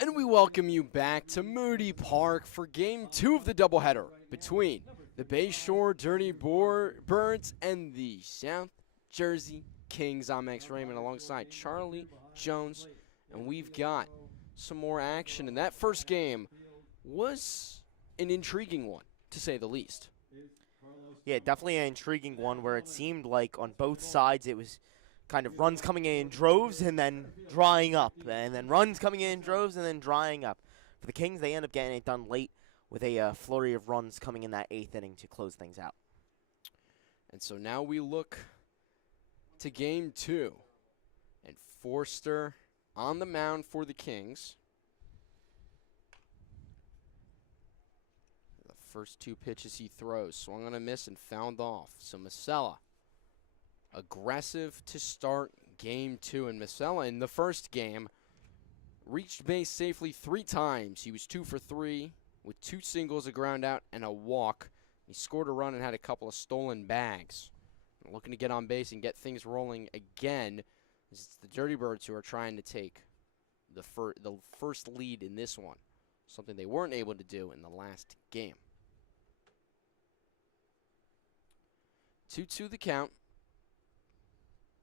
And we welcome you back to Moody Park for Game 2 of the doubleheader between the Bayshore Dirty Birds and the South Jersey Kings. I'm Max Raymond alongside Charlie Jones, and we've got some more action. And that first game was an intriguing one, to say the least. Yeah, definitely an intriguing one where it seemed like on both sides it was kind of runs coming in droves and then drying up, and then runs coming in droves and then drying up. For the Kings, they end up getting it done late with a flurry of runs coming in that 8th inning to close things out. And so now we look to Game 2, and Forster on the mound for the Kings. The first 2 pitches he throws, swung on a miss and fouled off. So Masella, aggressive to start Game 2. And Masella in the first game reached base safely 3 times. He was 2 for 3 with 2 singles, a ground out, and a walk. He scored a run and had a couple of stolen bags. Looking to get on base and get things rolling again. It's the Dirty Birds who are trying to take the first lead in this one, something they weren't able to do in the last game. 2-2 the count.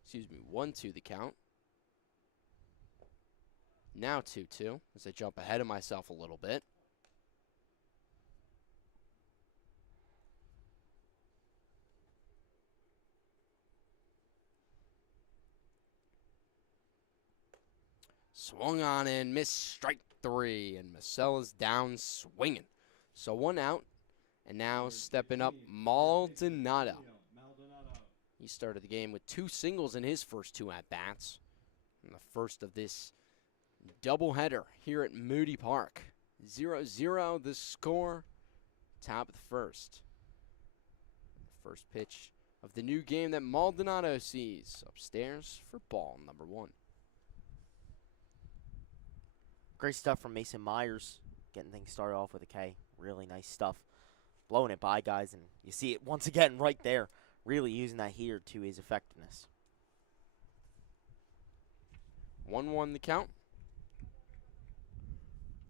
Excuse me, 1-2 the count. Now 2-2 as I jump ahead of myself a little bit. Swung on and missed, strike 3, and Masella's down swinging. So 1 out, and now stepping up Maldonado. He started the game with 2 singles in his first 2 at-bats. And the first of this doubleheader here at Moody Park. 0-0 the score, top of the first. The first pitch of the new game that Maldonado sees upstairs for ball number 1. Great stuff from Mason Myers, getting things started off with a K. Really nice stuff. Blowing it by, guys, and you see it once again right there. Really using that heater to his effectiveness. 1-1 the count.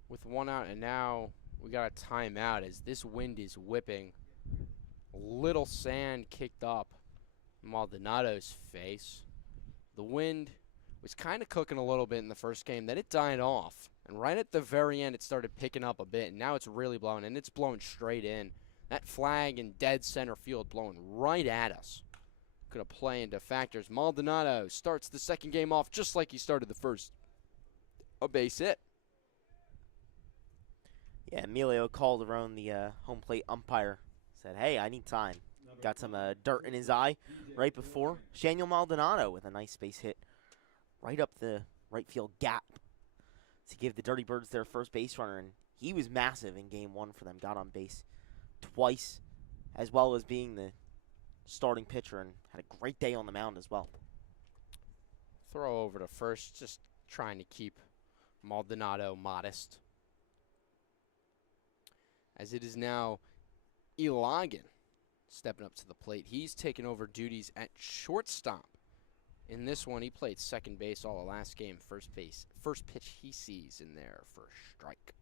With 1 out, and now we got a timeout as this wind is whipping. Little sand kicked up Maldonado's face. The wind was kind of cooking a little bit in the first game, then it died off. And right at the very end, it started picking up a bit, and now it's really blowing, and it's blowing straight in. That flag in dead center field blowing right at us. Going to play into factors. Maldonado starts the second game off just like he started the first. A base hit. Yeah, Emilio Calderon, the home plate umpire, said, hey, I need time. Got some dirt in his eye right before. Shaniel Maldonado with a nice base hit right up the right field gap to give the Dirty Birds their first base runner, and he was massive in Game 1 for them. Got on base twice, as well as being the starting pitcher, and had a great day on the mound as well. Throw over to first, just trying to keep Maldonado modest. As it is now Ilagan stepping up to the plate. He's taken over duties at shortstop. In this one, he played second base all the last game. First pitch he sees in there for a strike.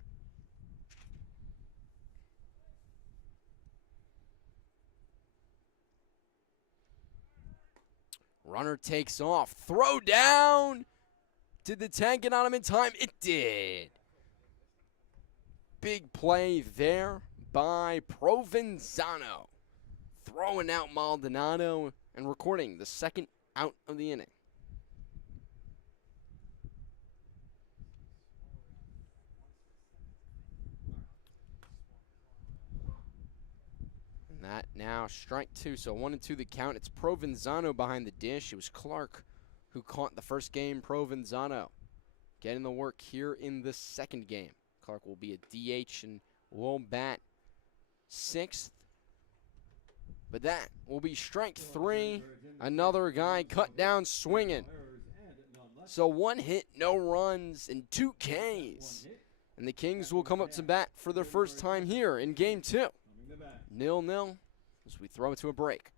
Runner takes off. Throw down. Did the tag get on him in time? It did. Big play there by Provenzano. Throwing out Maldonado and recording the second out of the inning. And that now strike 2. So 1-2 the count. It's Provenzano behind the dish. It was Clark who caught the first game. Provenzano getting the work here in the second game. Clark will be a DH and will bat 6th. But that will be strike 3. Another guy cut down swinging. So 1 hit, no runs, and 2 Ks. And the Kings will come up to bat for their first time here in Game 2. 0-0 as we throw it to a break.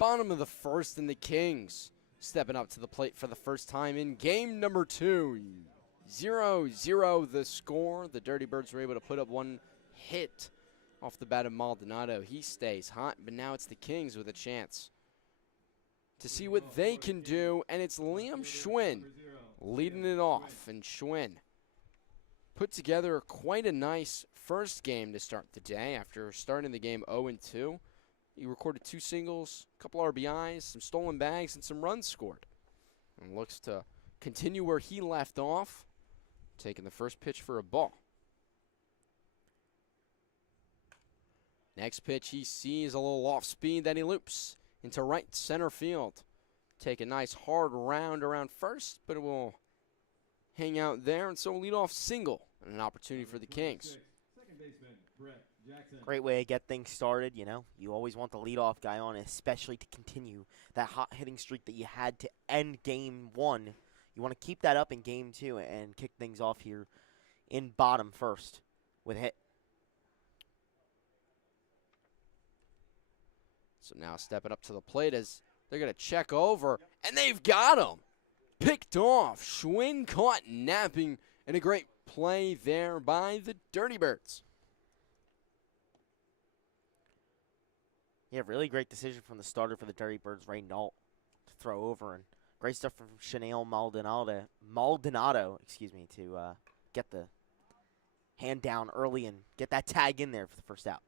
Bottom of the first, and the Kings stepping up to the plate for the first time in game number 2. 0-0 the score. The Dirty Birds were able to put up one hit off the bat of Maldonado. He stays hot, but now it's the Kings with a chance to see what they can do, and it's Liam Schwinn leading it off. And Schwinn put together quite a nice first game to start the day after starting the game 0-2. He recorded 2 singles, a couple RBIs, some stolen bags, and some runs scored. And looks to continue where he left off, taking the first pitch for a ball. Next pitch he sees a little off speed that he loops into right center field. Take a nice hard round around first, but it will hang out there, and so lead off single and an opportunity for the Kings. Great way to get things started, you know. You always want the leadoff guy on, especially to continue that hot hitting streak that you had to end game 1. You want to keep that up in game 2 and kick things off here in bottom first with a hit. So now stepping up to the plate as they're going to check over, and they've got him. Picked off. Schwinn caught napping, and a great play there by the Dirty Birds. Yeah, really great decision from the starter for the Dirty Birds, Raynald, to throw over, and great stuff from Chanel Maldonado, to get the hand down early and get that tag in there for the first out.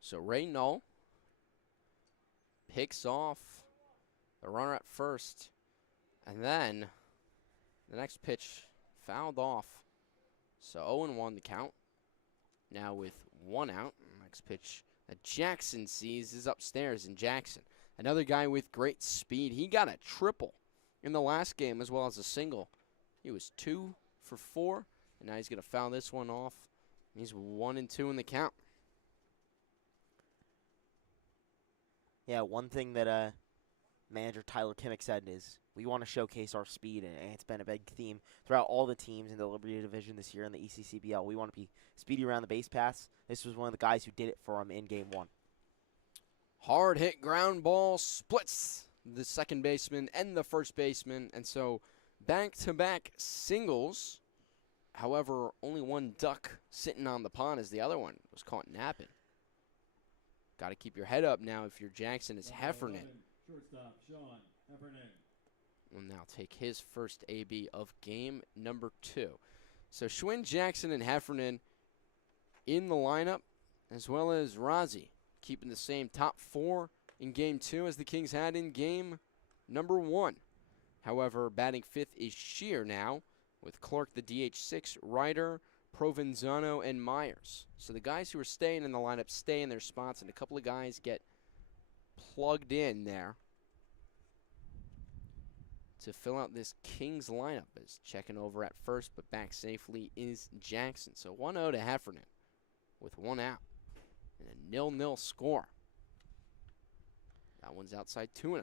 So Raynald picks off the runner at first, and then the next pitch fouled off. So 0-1 the count. Now with 1 out, next pitch that Jackson sees is upstairs, and Jackson, another guy with great speed. He got a triple in the last game as well as a single. He was 2 for 4, and now he's going to foul this one off. He's 1-2 in the count. Yeah, one thing that manager Tyler Kimmick said is we want to showcase our speed, and it's been a big theme throughout all the teams in the Liberty Division this year in the ECCBL. We want to be speedy around the base pass. This was one of the guys who did it for him in game 1. Hard hit ground ball splits the second baseman and the first baseman, and so back-to-back singles. However, only one duck sitting on the pond as the other one was caught napping. Got to keep your head up now if you're Jackson. It's Heffernan. Shortstop, Sean Heffernan. Will now take his first AB of game number 2. So Schwinn, Jackson, and Heffernan in the lineup, as well as Rozzi, keeping the same top 4 in game 2 as the Kings had in game number 1. However, batting 5th is Shear now, with Clark the DH6, Ryder, Provenzano, and Myers. So the guys who are staying in the lineup stay in their spots, and a couple of guys get plugged in there to fill out this Kings lineup. Is checking over at first, but back safely is Jackson. So 1-0 to Heffernan with 1 out and a 0-0 score. That one's outside 2-0.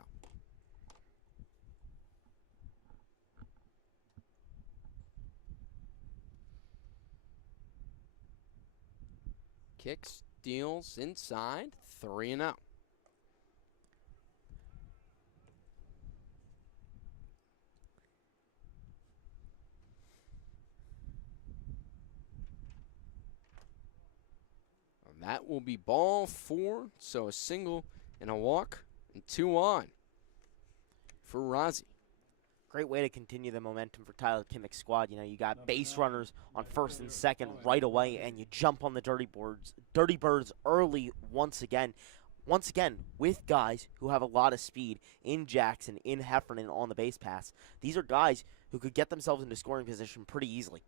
Kicks, deals inside, 3-0. That will be ball 4, so a single and a walk and 2 on for Rozzi. Great way to continue the momentum for Tyler Kimmick's squad. You know, you got base runners on first and second right away, and you jump on the Dirty Birds early once again. Once again, with guys who have a lot of speed in Jackson, in Heffernan on the base pass. These are guys who could get themselves into scoring position pretty easily.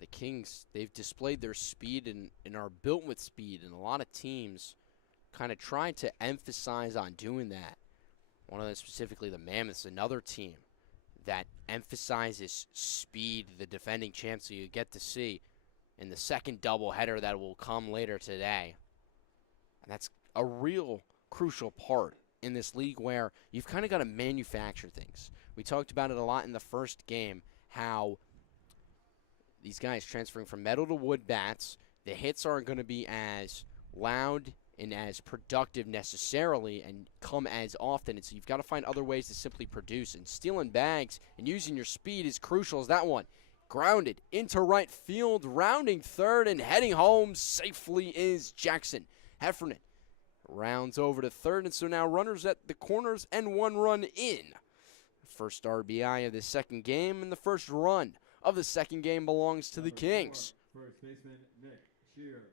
The Kings, they've displayed their speed and are built with speed, and a lot of teams kind of try to emphasize on doing that. One of them specifically, the Mammoths, another team that emphasizes speed, the defending champs, so you get to see in the second doubleheader that will come later today. And that's a real crucial part in this league where you've kind of got to manufacture things. We talked about it a lot in the first game, how these guys transferring from metal to wood bats, the hits aren't going to be as loud and as productive necessarily and come as often. And so you've got to find other ways to simply produce. And stealing bags and using your speed is crucial as that one. Grounded into right field, rounding third and heading home safely is Jackson. Heffernan rounds over to third, and so now runners at the corners and 1 run in. First RBI of the second game, and the first run of the second game belongs to the Kings. First baseman Nick Shear.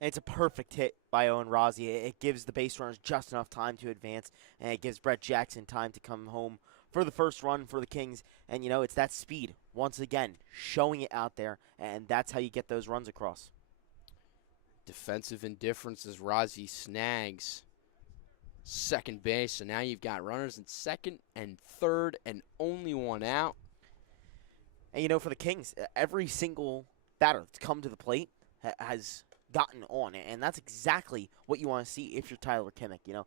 And it's a perfect hit by Owen Rossi. It gives the base runners just enough time to advance, and it gives Brett Jackson time to come home for the first run for the Kings. And, you know, it's that speed, once again, showing it out there, and that's how you get those runs across. Defensive indifference as Rossi snags second base. So now you've got runners in second and third and only 1 out. And, you know, for the Kings, every single batter that's come to the plate has gotten on, and that's exactly what you want to see if you're Tyler Kimmick. You know,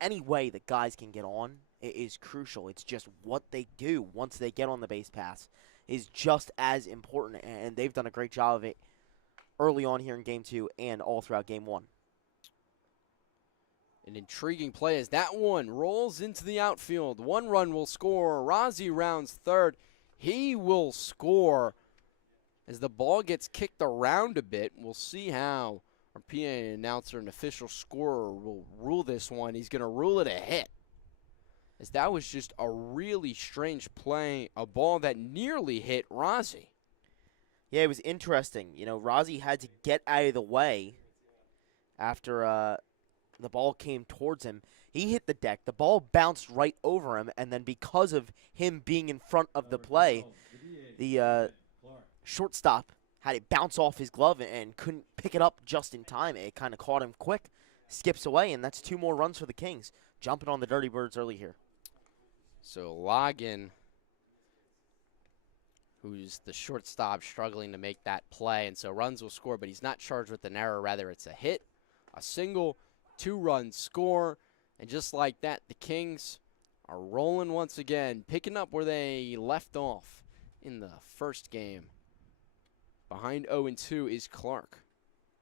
any way that guys can get on is crucial. It's just what they do once they get on the base pass is just as important, and they've done a great job of it early on here in Game 2 and all throughout Game 1. An intriguing play as that one rolls into the outfield. 1 run will score. Rossi rounds third. He will score as the ball gets kicked around a bit. We'll see how our PA announcer and official scorer will rule this one. He's going to rule it a hit, as that was just a really strange play, a ball that nearly hit Rossi. Yeah, it was interesting. You know, Rossi had to get out of the way after the ball came towards him. He hit the deck. The ball bounced right over him, and then because of him being in front of the play, the shortstop had it bounce off his glove and couldn't pick it up just in time. It kind of caught him quick, skips away, and that's 2 more runs for the Kings, jumping on the Dirty Birds early here. So Logan, who's the shortstop, struggling to make that play, and so runs will score, but he's not charged with an error. Rather, it's a hit, a single, 2-run score, and just like that, the Kings are rolling once again, picking up where they left off in the first game. Behind 0-2 is Clark.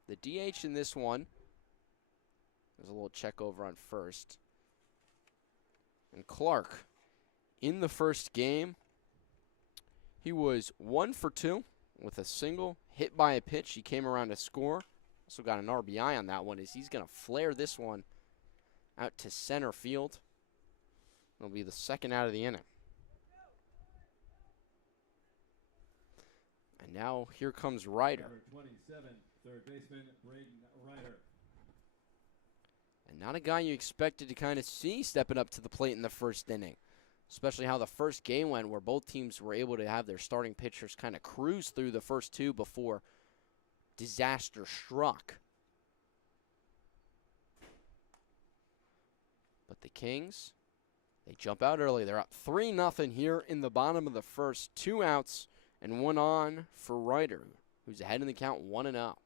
The DH in this one, there's a little check over on first. And Clark, in the first game, he was 1 for 2 with a single, hit by a pitch. He came around to score. Also got an RBI on that one as he's going to flare this one out to center field. It'll be the second out of the inning. And now here comes Ryder. Number 27, third baseman Braden Ryder. And not a guy you expected to kind of see stepping up to the plate in the first inning. Especially how the first game went, where both teams were able to have their starting pitchers kind of cruise through the first 2 before disaster struck. But the Kings, they jump out early. They're up 3-0 here in the bottom of the first. 2 outs and 1 on for Ryder, who's ahead in the count 1-0. Now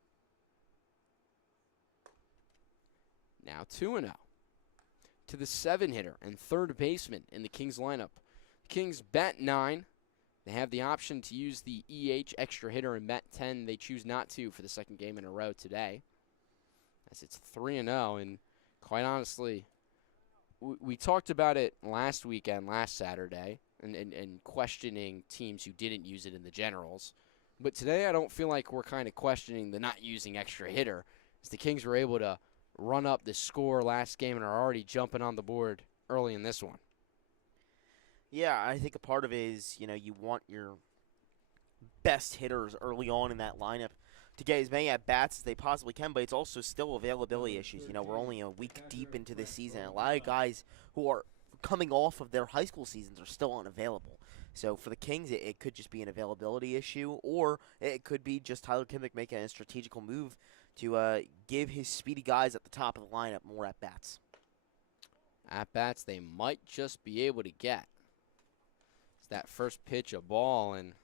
2-0 to the 7-hitter and third baseman in the Kings lineup. The Kings bat 9. They have the option to use the EH extra hitter in bat 10. They choose not to for the second game in a row today, as it's 3-0. And quite honestly, we talked about it last weekend, last Saturday, and questioning teams who didn't use it in the generals. But today I don't feel like we're kind of questioning the not using extra hitter, as the Kings were able to run up the score last game and are already jumping on the board early in this one. Yeah, I think a part of it is, you know, you want your best hitters early on in that lineup to get as many at-bats as they possibly can, but it's also still availability issues. You know, we're only a week deep into this season, and a lot of guys who are coming off of their high school seasons are still unavailable. So for the Kings, it could just be an availability issue, or it could be just Tyler Kimmick making a strategical move to give his speedy guys at the top of the lineup more at-bats. At-bats they might just be able to get. It's that first pitch, a ball, and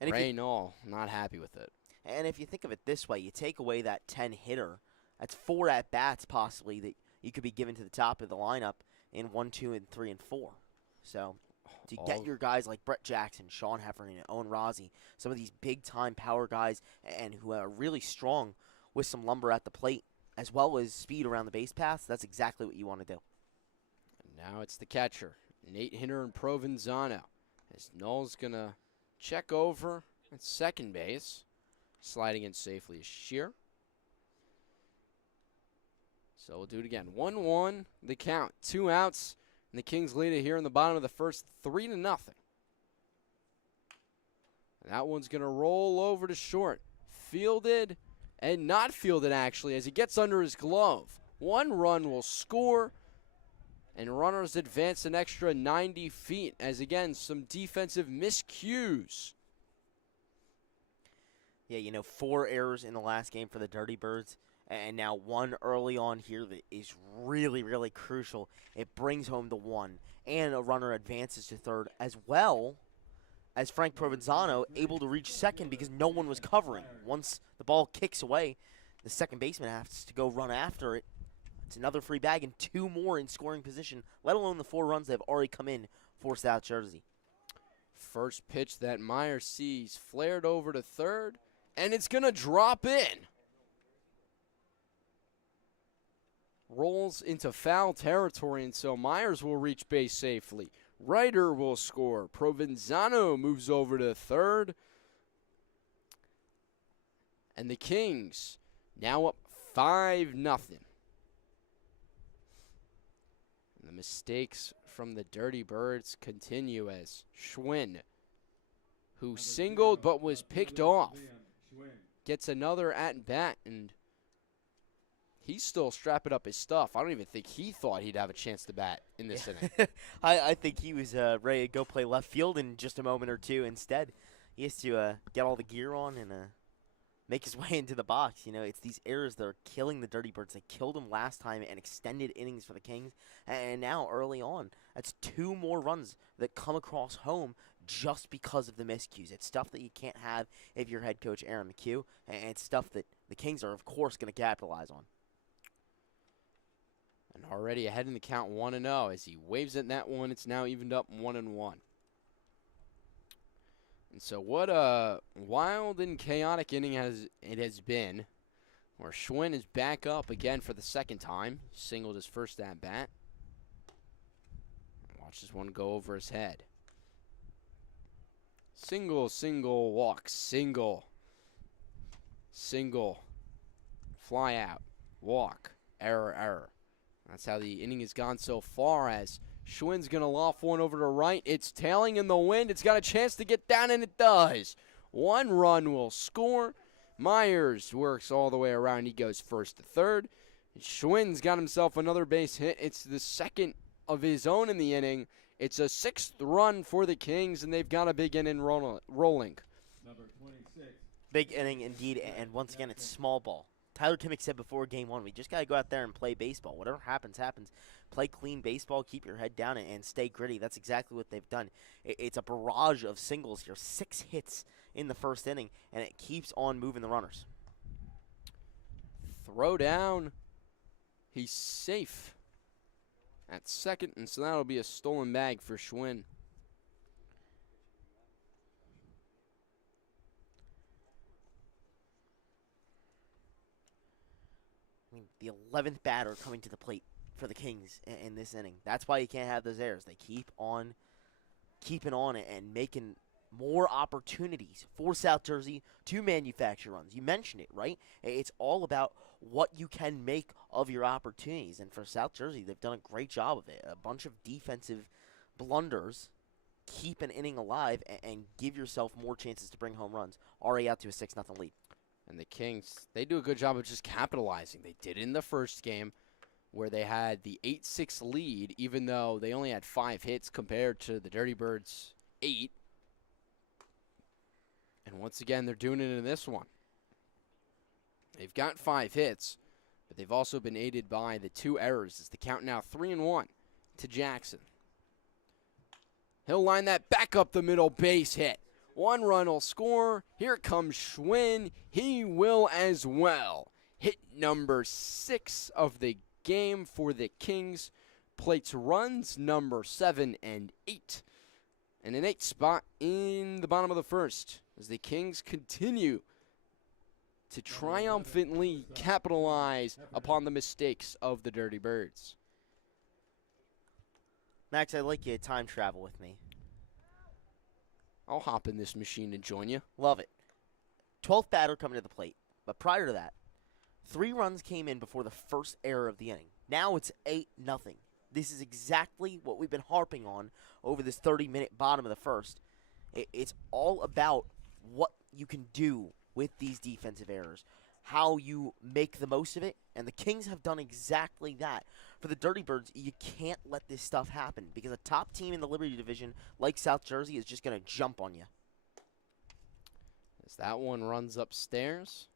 Ray Knoll not happy with it. And if you think of it this way, you take away that 10-hitter, that's 4 at-bats possibly that you could be given to the top of the lineup in 1, 2, and 3, and 4. So to get your guys like Brett Jackson, Sean Heffernan, and Owen Rossi, some of these big-time power guys and who are really strong with some lumber at the plate, as well as speed around the base paths, that's exactly what you want to do. And now it's the catcher, Nate Hinner and Provenzano. As Null's going to check over at second base. Sliding in safely is Shear. So we'll do it again. 1-1, the count. 2 outs, and the Kings lead it here in the bottom of the first, 3-0. And that one's going to roll over to short. Fielded, and not fielded actually, as he gets under his glove. 1 run will score, and runners advance an extra 90 feet, as again, some defensive miscues. Yeah, 4 errors in the last game for the Dirty Birds. And now 1 early on here that is really, really crucial. It brings home the 1. And a runner advances to third, as well as Frank Provenzano able to reach second because no one was covering. Once the ball kicks away, the second baseman has to go run after it. It's another free bag and 2 more in scoring position, let alone the 4 runs that have already come in for South Jersey. First pitch that Myers sees flared over to third, and it's going to drop in. Rolls into foul territory, and so Myers will reach base safely. Ryder will score. Provenzano moves over to third. And the Kings now up 5-0. And the mistakes from the Dirty Birds continue as Schwinn, who singled but was picked off, gets another at-bat, and he's still strapping up his stuff. I don't even think he thought he'd have a chance to bat in this inning. I think he was ready to go play left field in just a moment or two. Instead, he has to get all the gear on and make his way into the box. It's these errors that are killing the Dirty Birds. They killed him last time and extended innings for the Kings. And now, early on, that's 2 more runs that come across home just because of the miscues. It's stuff that you can't have if you're head coach Aaron McHugh. And it's stuff that the Kings are, of course, going to capitalize on. And already ahead in the count 1-0 as he waves at that one. It's now evened up 1-1. And so what a wild and chaotic inning it has been, where Schwinn is back up again for the second time. Singled his first at bat. Watch this one go over his head. Single, single, walk, single. Single. Fly out. Walk. Error, error. That's how the inning has gone so far, as Schwinn's going to loft one over to right. It's tailing in the wind. It's got a chance to get down, and it does. 1 run will score. Myers works all the way around. He goes first to third. And Schwinn's got himself another base hit. It's the second of his own in the inning. It's a 6th run for the Kings, and they've got a big inning rolling. Number 26. Big inning indeed, and once again, it's small ball. Tyler Timmick said before game 1, we just got to go out there and play baseball. Whatever happens, happens. Play clean baseball, keep your head down, and stay gritty. That's exactly what they've done. It's a barrage of singles here. 6 hits in the first inning, and it keeps on moving the runners. Throw down. He's safe at second, and so that'll be a stolen bag for Schwinn. The 11th batter coming to the plate for the Kings in this inning. That's why you can't have those errors. They keep on keeping on it and making more opportunities for South Jersey to manufacture runs. You mentioned it, right? It's all about what you can make of your opportunities. And for South Jersey, they've done a great job of it. A bunch of defensive blunders keep an inning alive and give yourself more chances to bring home runs. Already out to a 6-0 lead. And the Kings, they do a good job of just capitalizing. They did it in the first game, where they had the 8-6 lead, even though they only had 5 hits compared to the Dirty Birds' 8. And once again, they're doing it in this one. They've got 5 hits, but they've also been aided by the 2 errors. It's the count now 3-1 to Jackson. He'll line that back up the middle, base hit. 1 run will score. Here comes Schwinn. He will as well. Hit number 6 of the game for the Kings. Plates runs number 7 and 8. And an 8 spot in the bottom of the first as the Kings continue to triumphantly capitalize upon the mistakes of the Dirty Birds. Max, I'd like you to time travel with me. I'll hop in this machine and join you. Love it. 12th batter coming to the plate. But prior to that, 3 runs came in before the first error of the inning. Now it's 8-0. This is exactly what we've been harping on over this 30-minute bottom of the first. It's all about what you can do with these defensive errors, how you make the most of it, and the Kings have done exactly that. For the Dirty Birds, you can't let this stuff happen because a top team in the Liberty Division like South Jersey is just going to jump on you. As that one runs upstairs.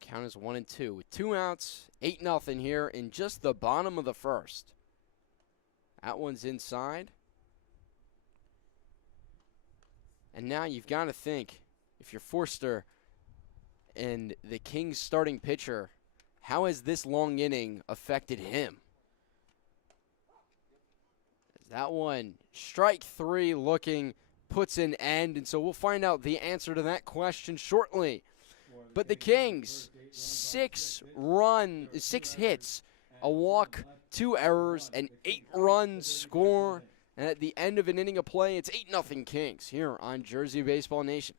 Count is 1-2 with 2 outs, 8-0 here in just the bottom of the first. That one's inside. And now you've got to think, if you're Forster and the Kings starting pitcher, how has this long inning affected him? As that one, strike 3 looking, puts an end. And so we'll find out the answer to that question shortly. But the Kings, 6 hits, a walk, 2 errors, an 8-run score. And at the end of an inning of play, it's 8-0 Kings here on Jersey Baseball Nation.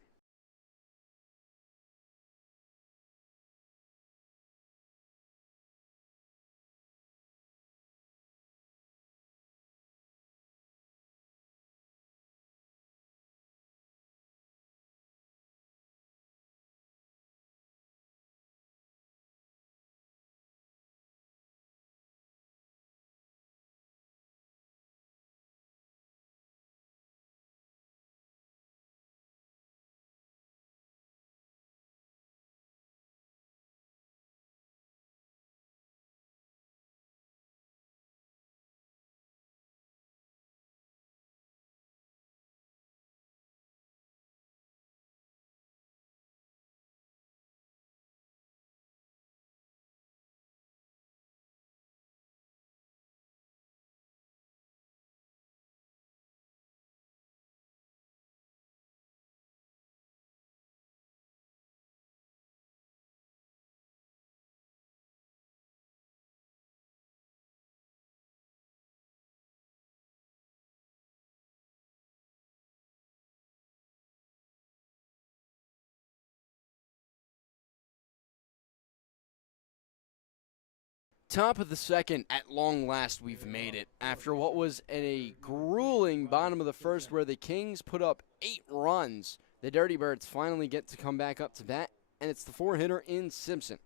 Top of the second, at long last, we've made it. After what was a grueling bottom of the first where the Kings put up 8 runs, the Dirty Birds finally get to come back up to bat, and it's the 4-hitter in Simpson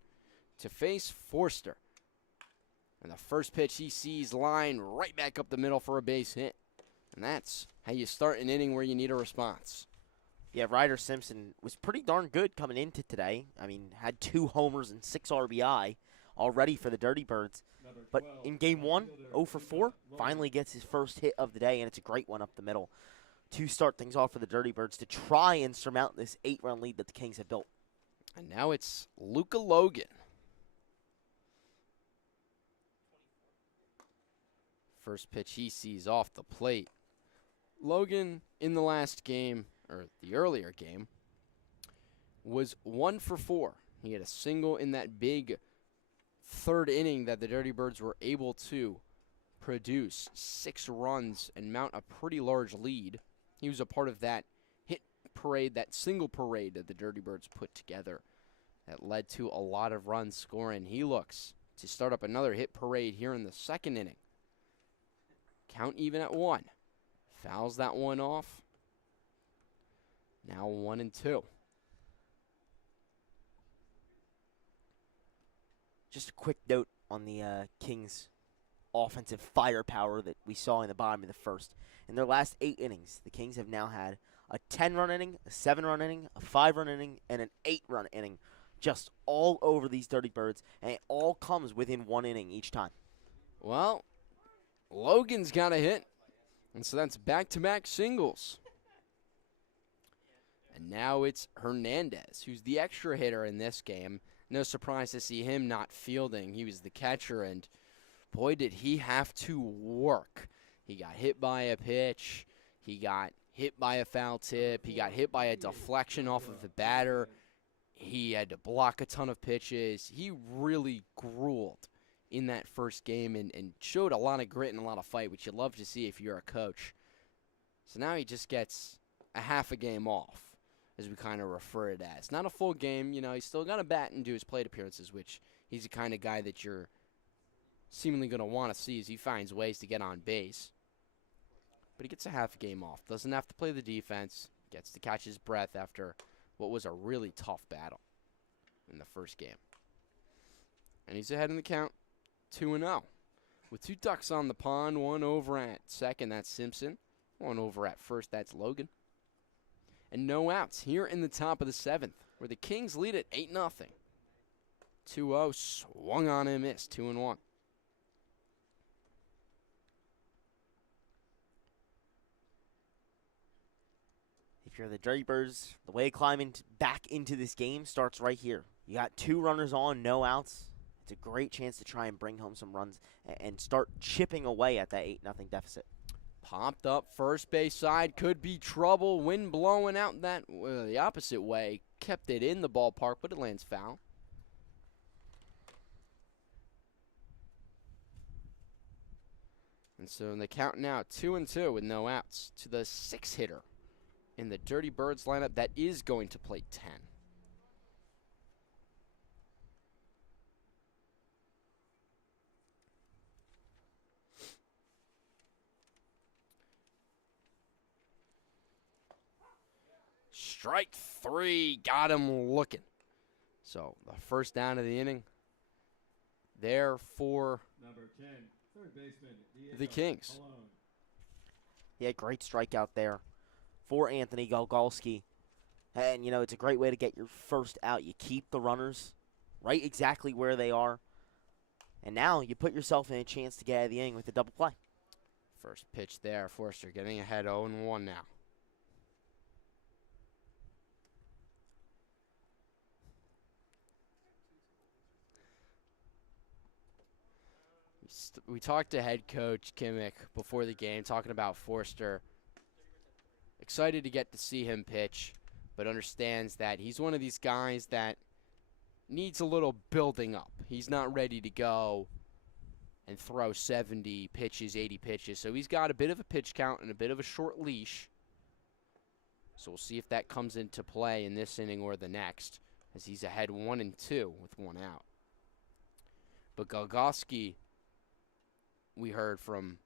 to face Forster. And the first pitch he sees line right back up the middle for a base hit. And that's how you start an inning where you need a response. Yeah, Ryder Simpson was pretty darn good coming into today. I mean, had 2 homers and 6 RBI. Already for the Dirty Birds. But in game 1, 0 for 4, finally gets his first hit of the day, and it's a great one up the middle to start things off for the Dirty Birds to try and surmount this 8-run lead that the Kings have built. And now it's Luca Logan. First pitch he sees off the plate. Logan, in the last game, or the earlier game, was 1 for 4. He had a single in that big third inning that the Dirty Birds were able to produce 6 runs and mount a pretty large lead. He was a part of that hit parade, that single parade that the Dirty Birds put together that led to a lot of runs scoring. He looks to start up another hit parade here in the second inning. Count even at 1. Fouls that one off. Now 1-2. Just a quick note on the Kings' offensive firepower that we saw in the bottom of the first. In their last 8 innings, the Kings have now had a 10-run inning, a 7-run inning, a 5-run inning, and an 8-run inning, just all over these Dirty Birds, and it all comes within 1 inning each time. Well, Logan's got a hit, and so that's back-to-back singles. And now it's Hernandez, who's the extra hitter in this game. No surprise to see him not fielding. He was the catcher, and boy, did he have to work. He got hit by a pitch. He got hit by a foul tip. He got hit by a deflection off of the batter. He had to block a ton of pitches. He really grueled in that first game and showed a lot of grit and a lot of fight, which you love to see if you're a coach. So now he just gets a half a game off, as we kind of refer it as. Not a full game. He's still got to bat and do his plate appearances, which he's the kind of guy that you're seemingly going to want to see as he finds ways to get on base. But he gets a half a game off. Doesn't have to play the defense. Gets to catch his breath after what was a really tough battle in the first game. And he's ahead in the count, 2-0. With 2 ducks on the pond, one over at second, that's Simpson. One over at first, that's Logan. And no outs here in the top of the 7th, where the Kings lead at 8-0. 2-0, swung on and missed, 2-1. If you're the Dirty Birds, the way climbing back into this game starts right here. You got 2 runners on, no outs. It's a great chance to try and bring home some runs and start chipping away at that 8-0 deficit. Popped up first base side, could be trouble. Wind blowing out the opposite way. Kept it in the ballpark, but it lands foul. And so they count now 2-2 with no outs to the 6th hitter in the Dirty Birds lineup that is going to play 10. Strike 3, got him looking. So the first down of the inning there for Number 10, third baseman, the Kings. Alone. Yeah, great strikeout there for Anthony Golgolski. And, it's a great way to get your first out. You keep the runners right exactly where they are. And now you put yourself in a chance to get out of the inning with a double play. First pitch there, Forster getting ahead 0-1 now. We talked to head coach Kimmick before the game, talking about Forster. Excited to get to see him pitch, but understands that he's one of these guys that needs a little building up. He's not ready to go and throw 70 pitches, 80 pitches. So he's got a bit of a pitch count and a bit of a short leash. So we'll see if that comes into play in this inning or the next, as he's ahead 1-2 with 1 out. But Golgolski, we heard from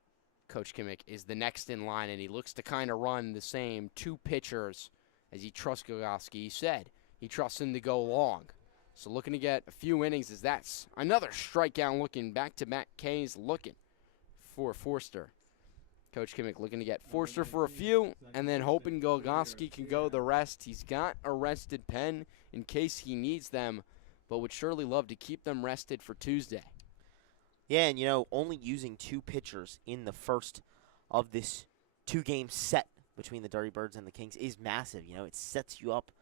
Coach Kimmick, is the next in line, and he looks to kind of run the same 2 pitchers as he trusts Golgolski. He said he trusts him to go long. So looking to get a few innings, as that's another strikeout looking, back-to-back Ks looking for Forster. Coach Kimmick looking to get Forster for a few, and then hoping Golgolski can go the rest. He's got a rested pen in case he needs them, but would surely love to keep them rested for Tuesday. Yeah, and only using 2 pitchers in the first of this 2-game set between the Dirty Birds and the Kings is massive. It sets you up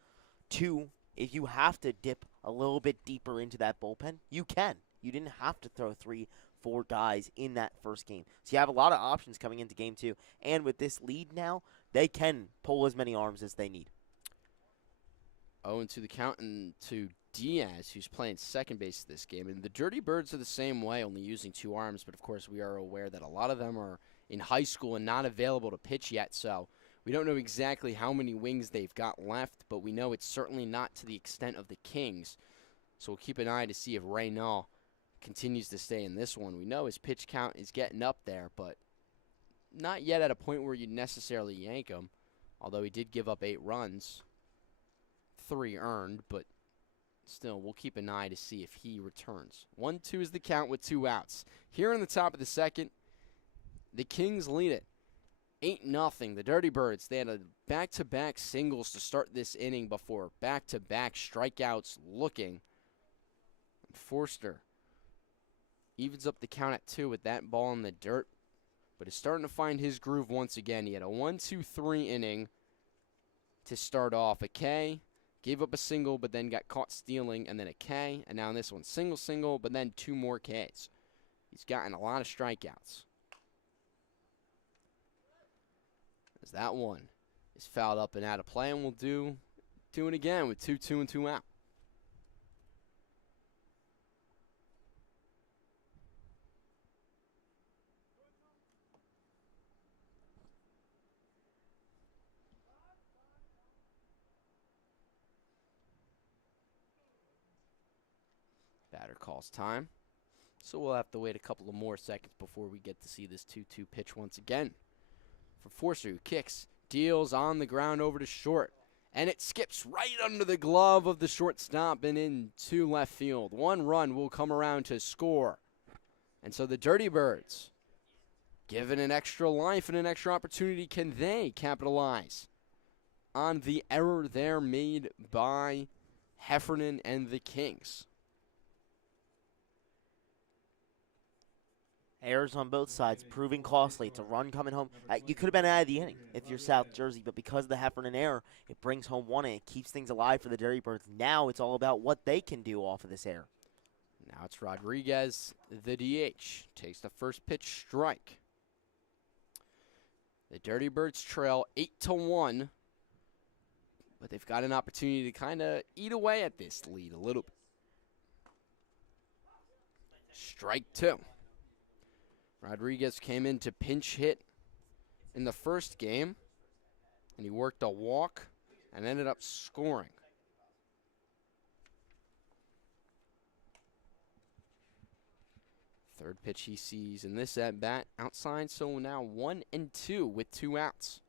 to, if you have to dip a little bit deeper into that bullpen, you can. You didn't have to throw 3, 4 guys in that first game. So you have a lot of options coming into game 2. And with this lead now, they can pull as many arms as they need. To the count and to Diaz, who's playing second base this game. And the Dirty Birds are the same way, only using 2 arms. But, of course, we are aware that a lot of them are in high school and not available to pitch yet. So we don't know exactly how many wings they've got left, but we know it's certainly not to the extent of the Kings. So we'll keep an eye to see if Reynal continues to stay in this one. We know his pitch count is getting up there, but not yet at a point where you'd necessarily yank him, although he did give up 8 runs. 3 earned, but still, we'll keep an eye to see if he returns. 1-2 is the count with 2 outs. Here in the top of the second, the Kings lead it 8-0. The Dirty Birds, they had a back-to-back singles to start this inning before back-to-back strikeouts looking. Forster evens up the count at 2 with that ball in the dirt, but is starting to find his groove once again. He had a 1-2-3 inning to start off. A K, gave up a single, but then got caught stealing, and then a K, and now in this one, single, but then 2 more Ks. He's gotten a lot of strikeouts. There's that one. is fouled up and out of play, and we'll do it again with 2-2 and 2 out. Batter calls time. So we'll have to wait a couple of more seconds before we get to see this 2-2 pitch once again. For Forster, who kicks, deals on the ground over to short. And it skips right under the glove of the shortstop and into left field. 1 run will come around to score. And so the Dirty Birds, given an extra life and an extra opportunity, can they capitalize on the error there made by Heffernan and the Kings? Errors on both sides, proving costly. It's a run coming home. You could have been out of the inning if you're South Jersey, but because of the Heffernan error, it brings home 1 and it keeps things alive for the Dirty Birds. Now it's all about what they can do off of this error. Now it's Rodriguez, the DH, takes the first pitch strike. The Dirty Birds trail 8-1, but they've got an opportunity to kind of eat away at this lead a little bit. Strike 2. Rodriguez came in to pinch hit in the first game, and he worked a walk and ended up scoring. Third pitch he sees in this at-bat outside, so now 1-2 with 2 outs.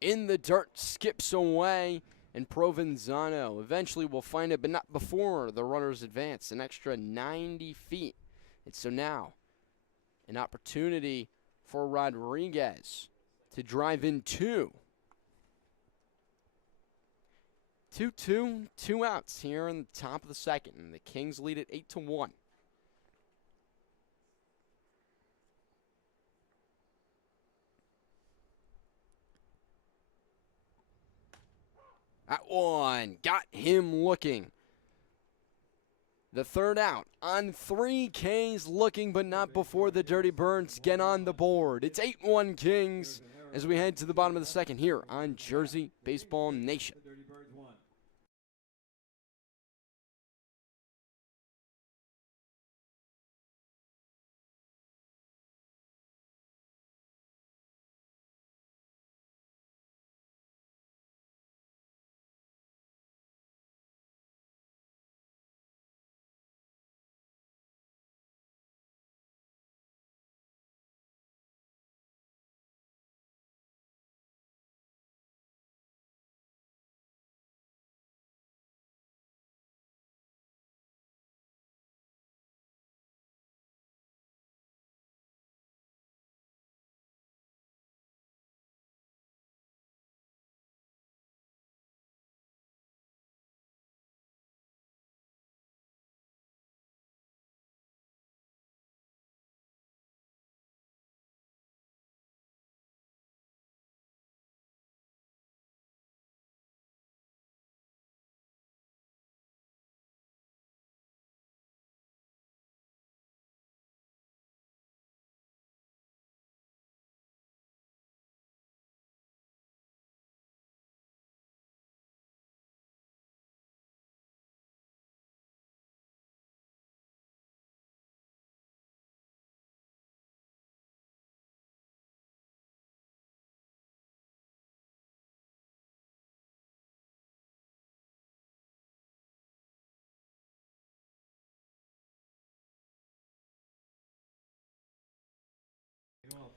In the dirt, skips away. And Provenzano eventually will find it, but not before the runners advance an extra 90 feet. And so now, an opportunity for Rodriguez to drive in 2. 2-2, 2 outs here in the top of the second, and the Kings lead it 8-1. That one got him looking. The third out on 3 Ks looking, but not before the Dirty Birds get on the board. It's 8-1 Kings as we head to the bottom of the second here on Jersey Baseball Nation. The Dirty Birds 1.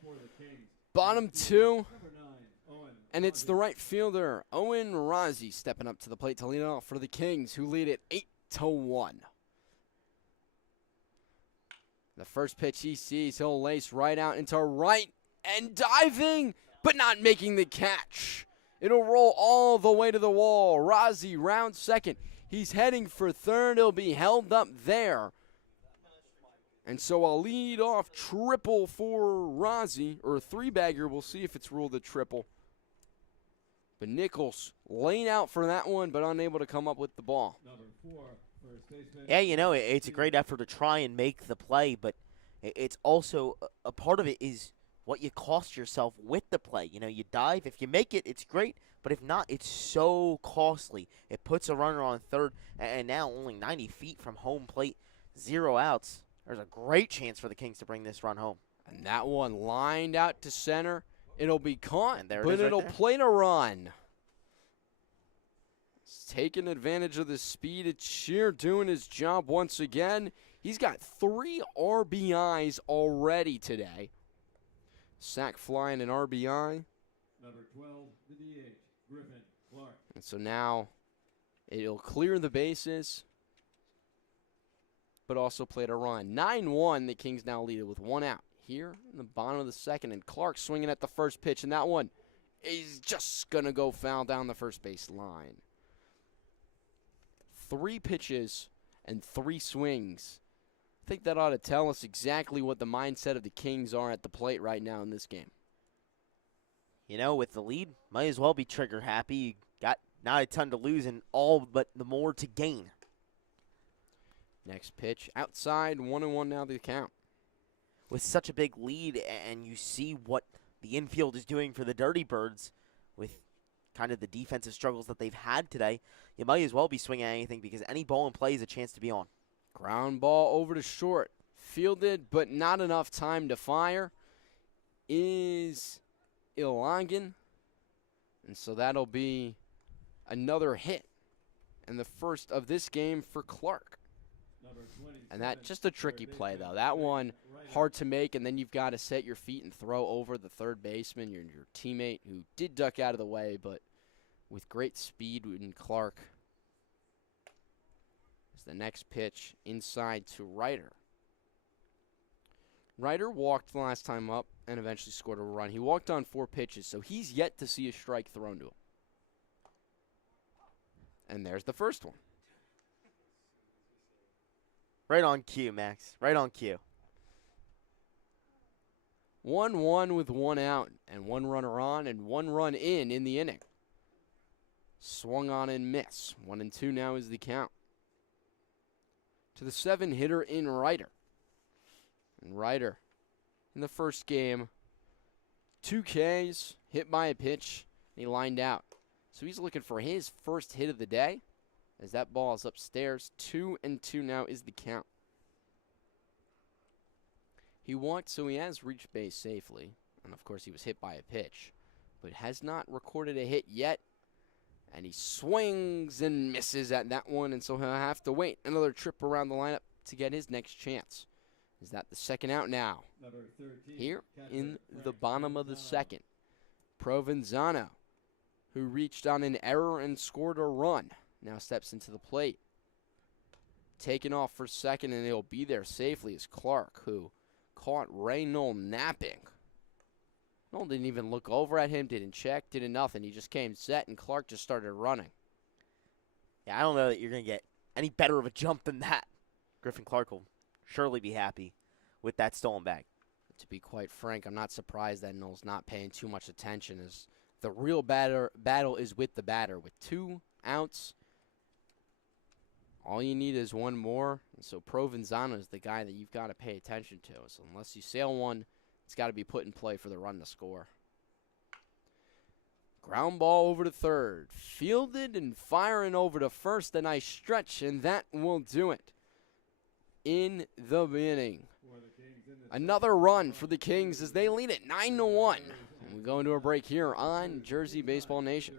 For the Kings. Bottom 2, Number 9, Owen. and it's the right fielder, Owen Rozzi, stepping up to the plate to lead off for the Kings, who lead it 8-1. The first pitch he sees, he'll lace right out into right and diving, but not making the catch. It'll roll all the way to the wall. Rozzi round second. He's heading for third. He'll be held up there. And so a lead-off triple for Rozzi, or a 3-bagger. We'll see if it's ruled a triple. But Nichols laying out for that one, but unable to come up with the ball. Number 4, First baseman. Yeah, it's a great effort to try and make the play, but it's also a part of it is what you cost yourself with the play. You dive. If you make it, it's great, but if not, it's so costly. It puts a runner on third, and now only 90 feet from home plate, 0 outs. There's a great chance for the Kings to bring this run home. And that one lined out to center. It'll be caught, And there it but is right it'll there. plate a run. He's taking advantage of the speed of Cheer, doing his job once again. He's got 3 RBIs already today. Sack fly and an RBI. Number 12, the DH, Griffin Clark. And so now it'll clear the bases, but also played a run. 9-1, the Kings now lead it with 1 out. Here in the bottom of the second, and Clark swinging at the first pitch, and that one is just going to go foul down the first base line. 3 pitches and 3 swings. I think that ought to tell us exactly what the mindset of the Kings are at the plate right now in this game. With the lead, might as well be trigger happy. You got not a ton to lose and all but the more to gain. Next pitch, outside, 1-1 now the count. With such a big lead, and you see what the infield is doing for the Dirty Birds with kind of the defensive struggles that they've had today, you might as well be swinging at anything because any ball in play is a chance to be on. Ground ball over to short. Fielded, but not enough time to fire. Is Ilongan. And so that'll be another hit. And the first of this game for Clark. And that just a tricky play, though. That one, hard to make, and then you've got to set your feet and throw over the third baseman, your teammate, who did duck out of the way, but with great speed in Clark. As the next pitch inside to Ryder. Ryder walked the last time up and eventually scored a run. He walked on 4 pitches, so he's yet to see a strike thrown to him. And there's the first one. Right on cue, Max. Right on cue. 1-1 with 1 out and 1 runner on and 1 run in the inning. Swung on and miss. 1-2 now is the count. To the 7-hitter in Ryder. And Ryder, in the first game, 2 Ks, hit by a pitch, and he lined out. So he's looking for his first hit of the day. As that ball is upstairs, 2-2 now is the count. He walked, so he has reached base safely. And, of course, he was hit by a pitch. But has not recorded a hit yet. And he swings and misses at that one, and so he'll have to wait another trip around the lineup to get his next chance. Is that the second out now? Number 13, Here catcher, in the Frank bottom of the Provenzano. second. Provenzano, who reached on an error and scored a run, now steps into the plate. Taken off for second, and he'll be there safely as Clark, who caught Ray Knoll napping. Knoll didn't even look over at him, didn't check, didn't nothing. He just came set, and Clark just started running. Yeah, I don't know that you're going to get any better of a jump than that. Griffin Clark will surely be happy with that stolen bag. To be quite frank, I'm not surprised that Knoll's not paying too much attention, as the real battle is with the batter. With 2 outs, all you need is 1 more. And so Provenzano is the guy that you've got to pay attention to. So unless you sail one, it's got to be put in play for the run to score. Ground ball over to third. Fielded and firing over to first. A nice stretch, and that will do it in the inning. Another run for the Kings as they lead it 9-1. And we go into a break here on Jersey Baseball Nation.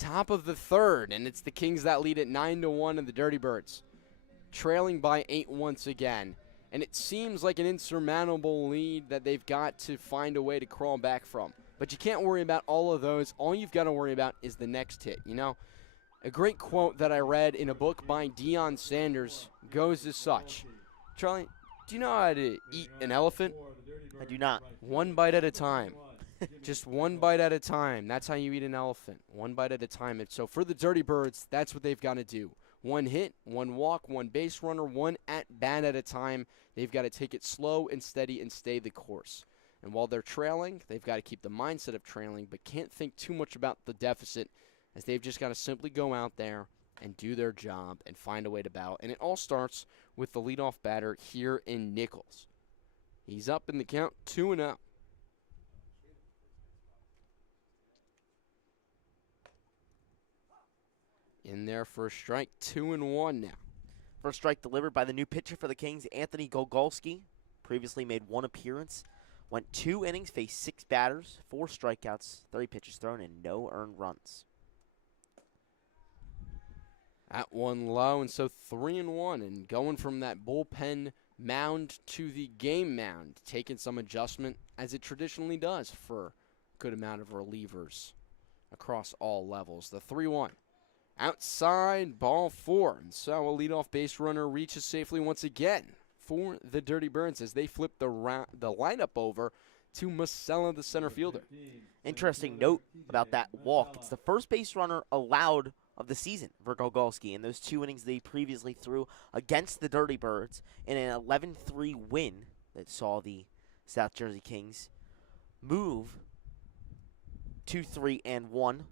Top of the third, and it's the Kings that lead at 9-1 and the Dirty Birds trailing by 8 once again. And it seems like an insurmountable lead that they've got to find a way to crawl back from. But you can't worry about all of those. All you've got to worry about is the next hit. You know, a great quote that I read in a book by Deion Sanders goes as such. Charlie, do you know how to eat an elephant? I do not. One bite at a time. Just one bite at a time. That's how you eat an elephant. One bite at a time. And so for the Dirty Birds, that's what they've got to do. One hit, one walk, one base runner, one at-bat at a time. They've got to take it slow and steady and stay the course. And while they're trailing, they've got to keep the mindset of trailing, but can't think too much about the deficit, as they've just got to simply go out there and do their job and find a way to battle. And it all starts with the leadoff batter here in Nichols. He's up in the count, 2-0. In there for a strike, 2-1 now. First strike delivered by the new pitcher for the Kings, Anthony Gogolski. Previously made one appearance. Went 2 innings, faced 6 batters, 4 strikeouts, 30 pitches thrown, and no earned runs. At one low, and so 3-1. And going from that bullpen mound to the game mound, taking some adjustment, as it traditionally does for a good amount of relievers across all levels. The 3-1. Outside, ball 4. And so a leadoff base runner reaches safely once again for the Dirty Birds as they flip the lineup over to Masella, the center fielder. Interesting note about that walk. It's the first base runner allowed of the season for Gogolski in those 2 innings they previously threw against the Dirty Birds in an 11-3 win that saw the South Jersey Kings move 2-3-1.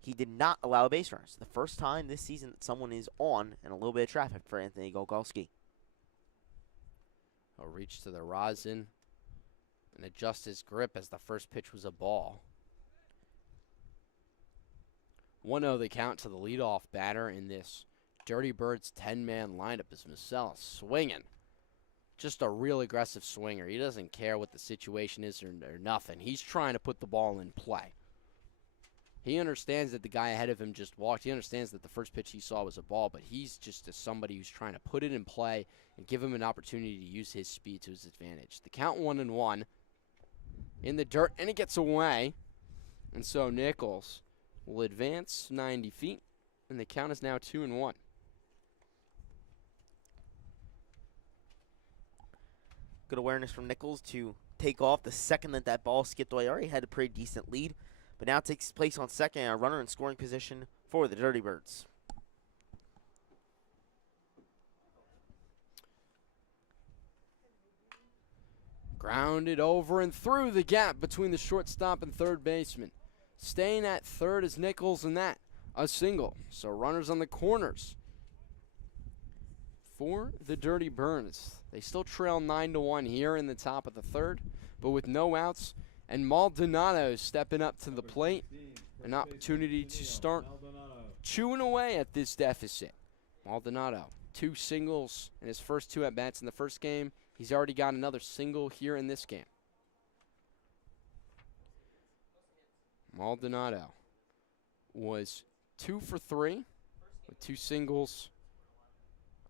He did not allow a base runner. It's the first time this season that someone is on and a little bit of traffic for Anthony Gogolski. He'll reach to the rosin and adjust his grip as the first pitch was a ball. 1-0 the count to the leadoff batter in this Dirty Birds 10-man lineup is Masella swinging. Just a real aggressive swinger. He doesn't care what the situation is or nothing. He's trying to put the ball in play. He understands that the guy ahead of him just walked. He understands that the first pitch he saw was a ball, but he's just somebody who's trying to put it in play and give him an opportunity to use his speed to his advantage. The count 1-1 in the dirt, and it gets away. And so Nichols will advance 90 feet, and the count is now 2-1. Good awareness from Nichols to take off the second that ball skipped away. Already had a pretty decent lead, but now takes place on second and a runner in scoring position for the Dirty Birds. Grounded over and through the gap between the shortstop and third baseman. Staying at third is Nichols, and that a single. So runners on the corners for the Dirty Birds. They still trail 9-1 here in the top of the third, but with no outs, and Maldonado stepping up to the plate. An opportunity to start chewing away at this deficit. Maldonado, 2 singles in his first 2 at-bats in the first game. He's already got another single here in this game. Maldonado was 2 for 3 with 2 singles,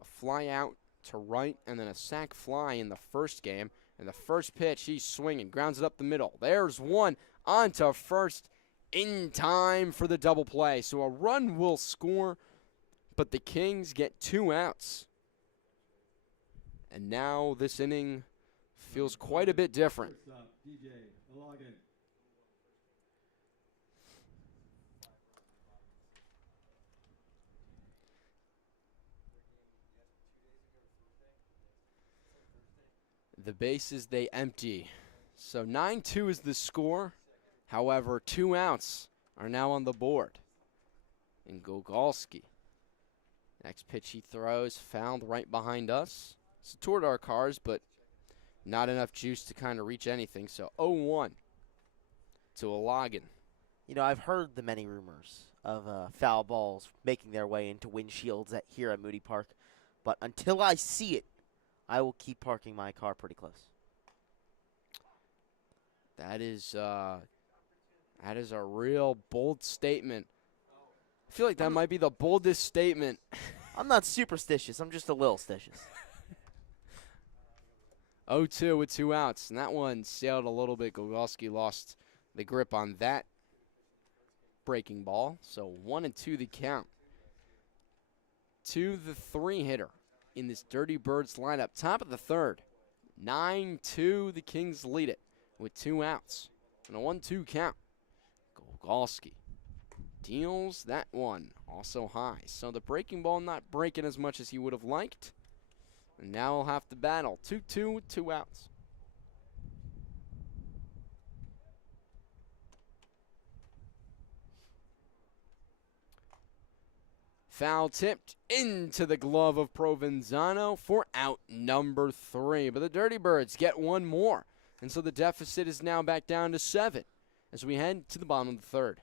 a fly out to right, and then a sac fly in the first game. And the first pitch, he's swinging, grounds it up the middle. There's one onto first in time for the double play. So a run will score, but the Kings get 2 outs. And now this inning feels quite a bit different. The bases, they empty. So 9-2 is the score. However, 2 outs are now on the board. And Gogolski. Next pitch he throws, fouled right behind us. So toward our cars, but not enough juice to kind of reach anything. So 0-1 to Ilagan. You know, I've heard the many rumors of foul balls making their way into windshields here at Moody Park. But until I see it, I will keep parking my car pretty close. That is That is a real bold statement. I feel like that might be the boldest statement. I'm not superstitious. I'm just a little stitious. 0-2 with 2 outs, and that one sailed a little bit. Gogolski lost the grip on that breaking ball, so 1-2 the count. To the 3 hitter in this Dirty Birds lineup. Top of the 3rd, 9-2 the Kings lead it with 2 outs and a 1-2 count. Gogolski deals that one also high, so the breaking ball not breaking as much as he would have liked. And now we'll have to battle. 2-2 with 2 outs. Foul tipped into the glove of Provenzano for out number 3. But the Dirty Birds get one more. And so the deficit is now back down to 7 as we head to the bottom of the 3rd.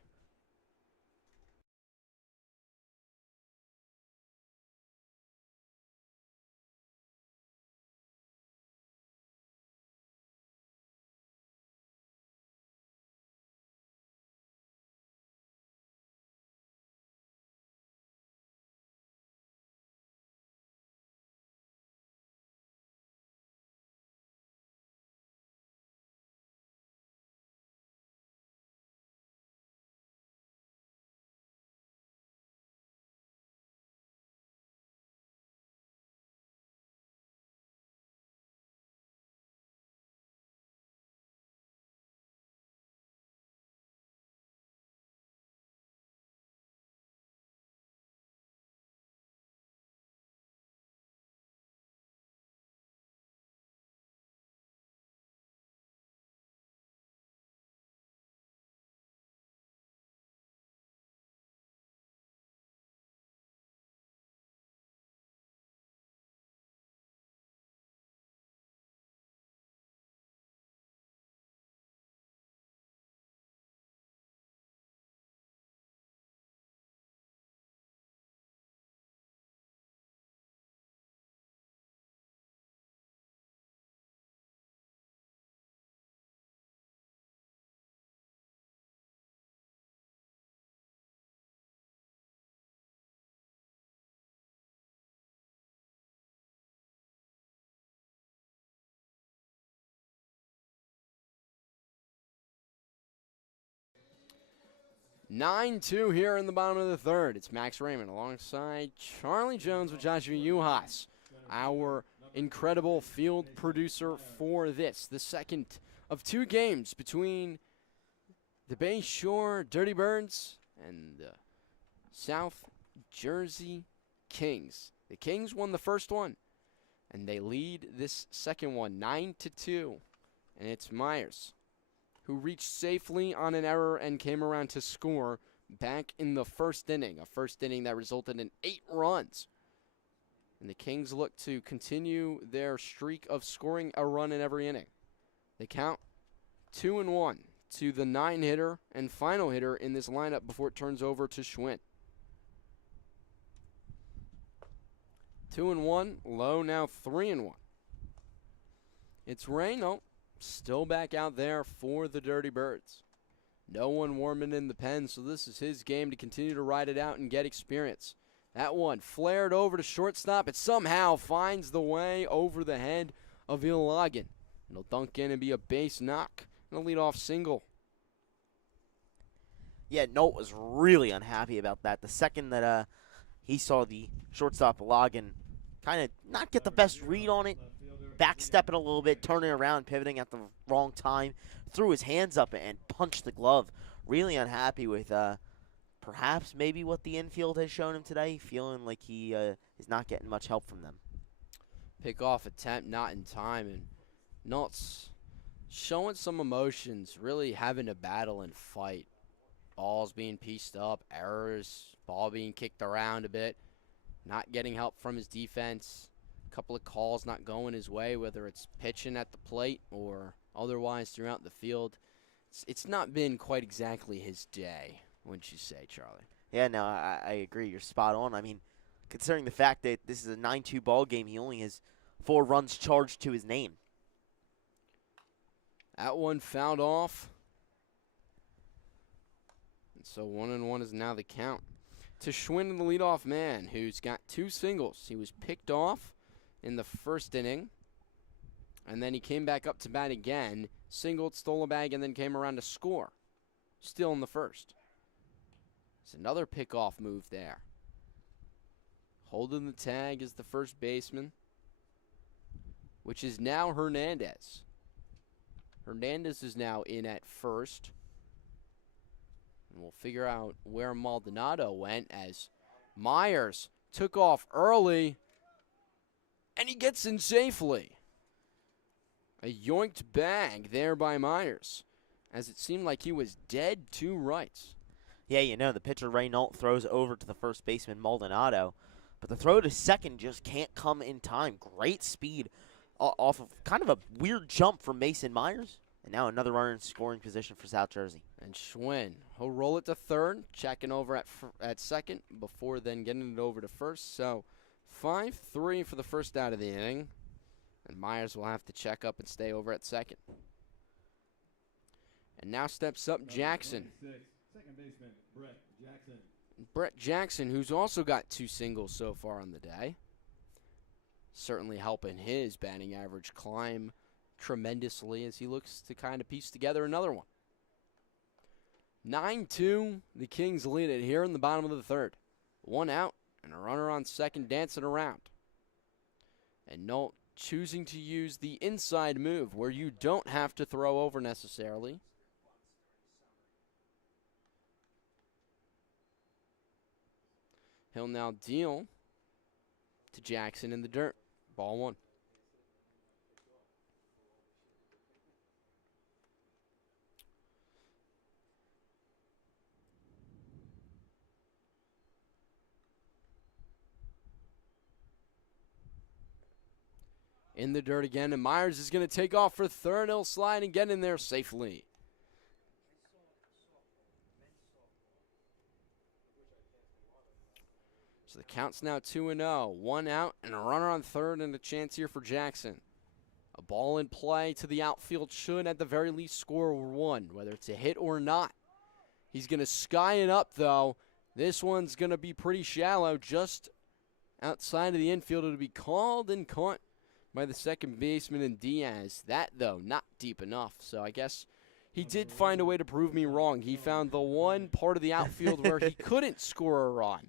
Nine-two here in the bottom of the 3rd. It's Max Raymond alongside Charlie Jones with Joshua Yuhas, our incredible field producer for this. The second of 2 games between the Bayshore Dirty Birds and the South Jersey Kings. The Kings won the first one, and they lead this second one 9-2. And it's Myers who reached safely on an error and came around to score back in the first inning, a first inning that resulted in 8 runs. And the Kings look to continue their streak of scoring a run in every inning. They count 2-1 to the 9-hitter and final hitter in this lineup before it turns over to Schwinn. 2-1, Lowe now 3-1. It's Reno still back out there for the Dirty Birds. No one warming in the pen, so this is his game to continue to ride it out and get experience. That one flared over to shortstop. It somehow finds the way over the head of Ilagan. It'll dunk in and be a base knock and a leadoff single. Yeah, Nolt was really unhappy about that. The second that he saw the shortstop Ilagan kind of not get the best read on it, backstepping a little bit, turning around, pivoting at the wrong time, threw his hands up and punched the glove. Really unhappy with perhaps maybe what the infield has shown him today, feeling like he is not getting much help from them. Pickoff attempt not in time, and Nolt's showing some emotions, really having to battle and fight. Balls being pieced up, errors, ball being kicked around a bit, not getting help from his defense. Couple of calls not going his way, whether it's pitching at the plate or otherwise throughout the field. It's not been quite exactly his day, wouldn't you say, Charlie? Yeah, no, I agree. You're spot on. I mean, considering the fact that this is a 9-2 ball game, he only has 4 runs charged to his name. That one fouled off. So 1-1 is now the count. To Schwinn, the leadoff man, who's got 2 singles. He was picked off in the first inning, and then he came back up to bat again, singled, stole a bag, and then came around to score. Still in the first. It's another pickoff move there. Holding the tag is the first baseman, which is now Hernandez. Hernandez is now in at first. And we'll figure out where Maldonado went as Myers took off early, and he gets in safely. A yoinked bag there by Myers, as it seemed like he was dead to rights. Yeah, you know, the pitcher Reynaud throws over to the first baseman Maldonado, but the throw to second just can't come in time. Great speed off of kind of a weird jump from Mason Myers, and now another runner in scoring position for South Jersey. And Schwinn, he'll roll it to third, checking over at second before then getting it over to first. So 5-3 for the first out of the inning, and Myers will have to check up and stay over at second. And now steps up Jackson. Second baseman, Brett Jackson. Brett Jackson, who's also got 2 singles so far on the day. Certainly helping his batting average climb tremendously as he looks to kind of piece together another one. 9-2, the Kings lead it here in the bottom of the third. 1 out and a runner on second dancing around. And Nolt choosing to use the inside move where you don't have to throw over necessarily. He'll now deal to Jackson in the dirt. Ball 1. In the dirt again, and Myers is going to take off for third. He'll slide and get in there safely. So the count's now 2-0. 1 out and a runner on third and a chance here for Jackson. A ball in play to the outfield should at the very least score 1, whether it's a hit or not. He's going to sky it up, though. This one's going to be pretty shallow, just outside of the infield. It'll be called and caught by the second baseman and Diaz. That, though, not deep enough. So I guess he did find a way to prove me wrong. He found the one part of the outfield where he couldn't score a run.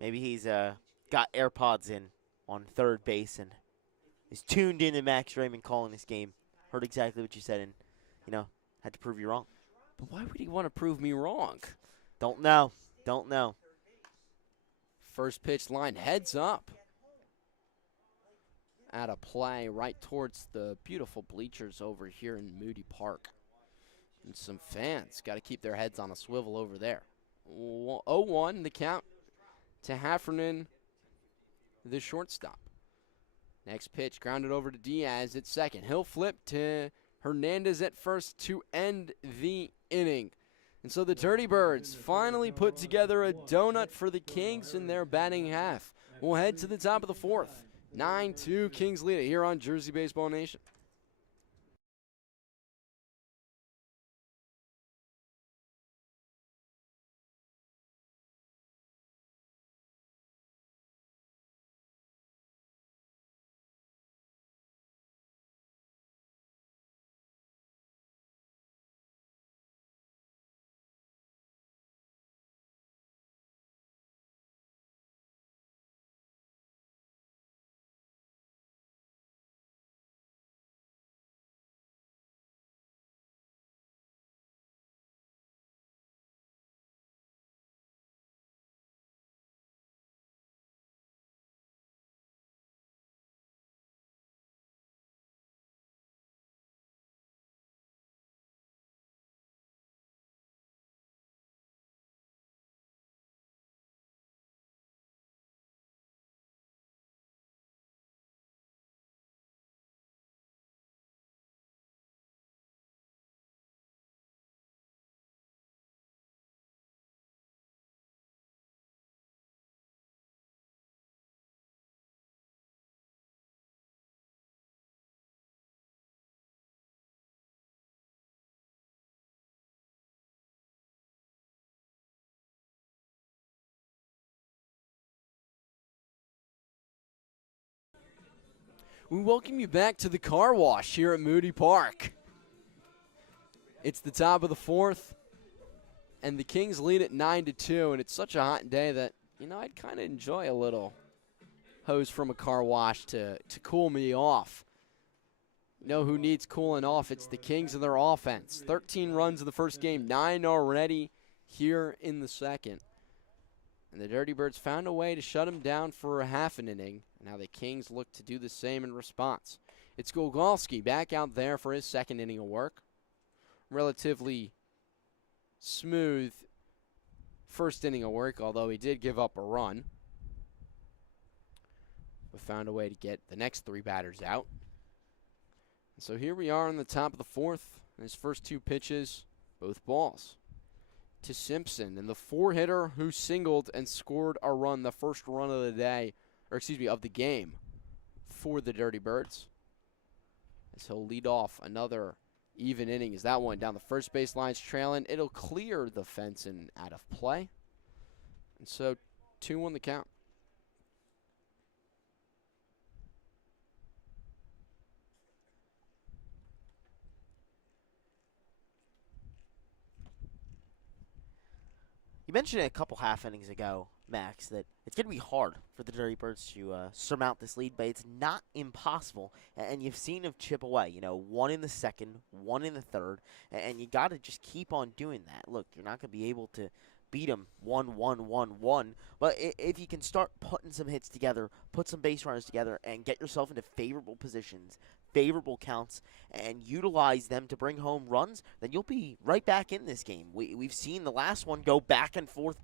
Maybe he's got AirPods in on third base and is tuned in to Max Raymond calling this game. Heard exactly what you said and, had to prove you wrong. But why would he want to prove me wrong? Don't know. Don't know. First pitch line heads up. Out of play right towards the beautiful bleachers over here in Moody Park. And some fans got to keep their heads on a swivel over there. 0-1 the count to Heffernan, the shortstop. Next pitch grounded over to Diaz at second. He'll flip to Hernandez at first to end the inning. And so the Dirty Birds finally put together a donut for the Kings in their batting half. We'll head to the top of the fourth. 9-2 Kings lead it here on Jersey Baseball Nation. We welcome you back to the car wash here at Moody Park. It's the top of the fourth, and the Kings lead at 9-2, and it's such a hot day that, I'd kind of enjoy a little hose from a car wash to cool me off. You know who needs cooling off? It's the Kings and their offense. 13 runs in the first game, 9 already here in the second. And the Dirty Birds found a way to shut him down for a half an inning. And now the Kings look to do the same in response. It's Gogolski back out there for his second inning of work. Relatively smooth first inning of work, although he did give up a run. But found a way to get the next 3 batters out. And so here we are in the top of the fourth. His first 2 pitches, both balls. To Simpson, and the 4-hitter who singled and scored a run, the first run of the day, of the game for the Dirty Birds. As he'll lead off another even inning as that one down the first base line's trailing. It'll clear the fence and out of play. And so 2-1 the count. You mentioned it a couple half innings ago, Max, that it's going to be hard for the Dirty Birds to surmount this lead, but it's not impossible. And you've seen them chip away, 1 in the second, 1 in the third, and you got to just keep on doing that. Look, you're not going to be able to beat them 1-1-1-1, but if you can start putting some hits together, put some base runners together, and get yourself into favorable positions, favorable counts, and utilize them to bring home runs, then you'll be right back in this game. We've seen the last one go back and forth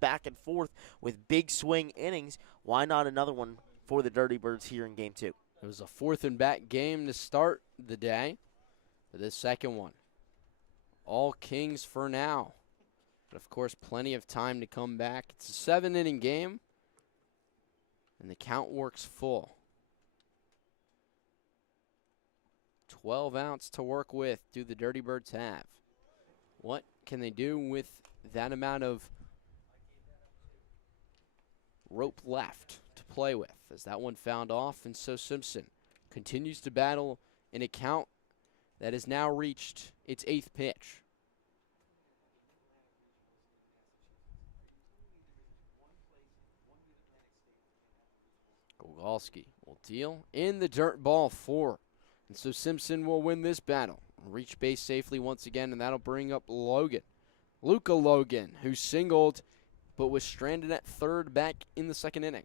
with big swing innings. Why not another one for the Dirty Birds here in Game 2? It was a 4th and back game to start the day. For this second one, all Kings for now. But, of course, plenty of time to come back. It's a 7-inning game, and the count works full. 12 outs to work with do the Dirty Birds have. What can they do with that amount of rope left to play with? As that one found off, and so Simpson continues to battle in a count that has now reached its 8th pitch. Gogolski will deal in the dirt, ball 4. And so Simpson will win this battle. Reach base safely once again, and that'll bring up Luca Logan, who singled but was stranded at third back in the second inning.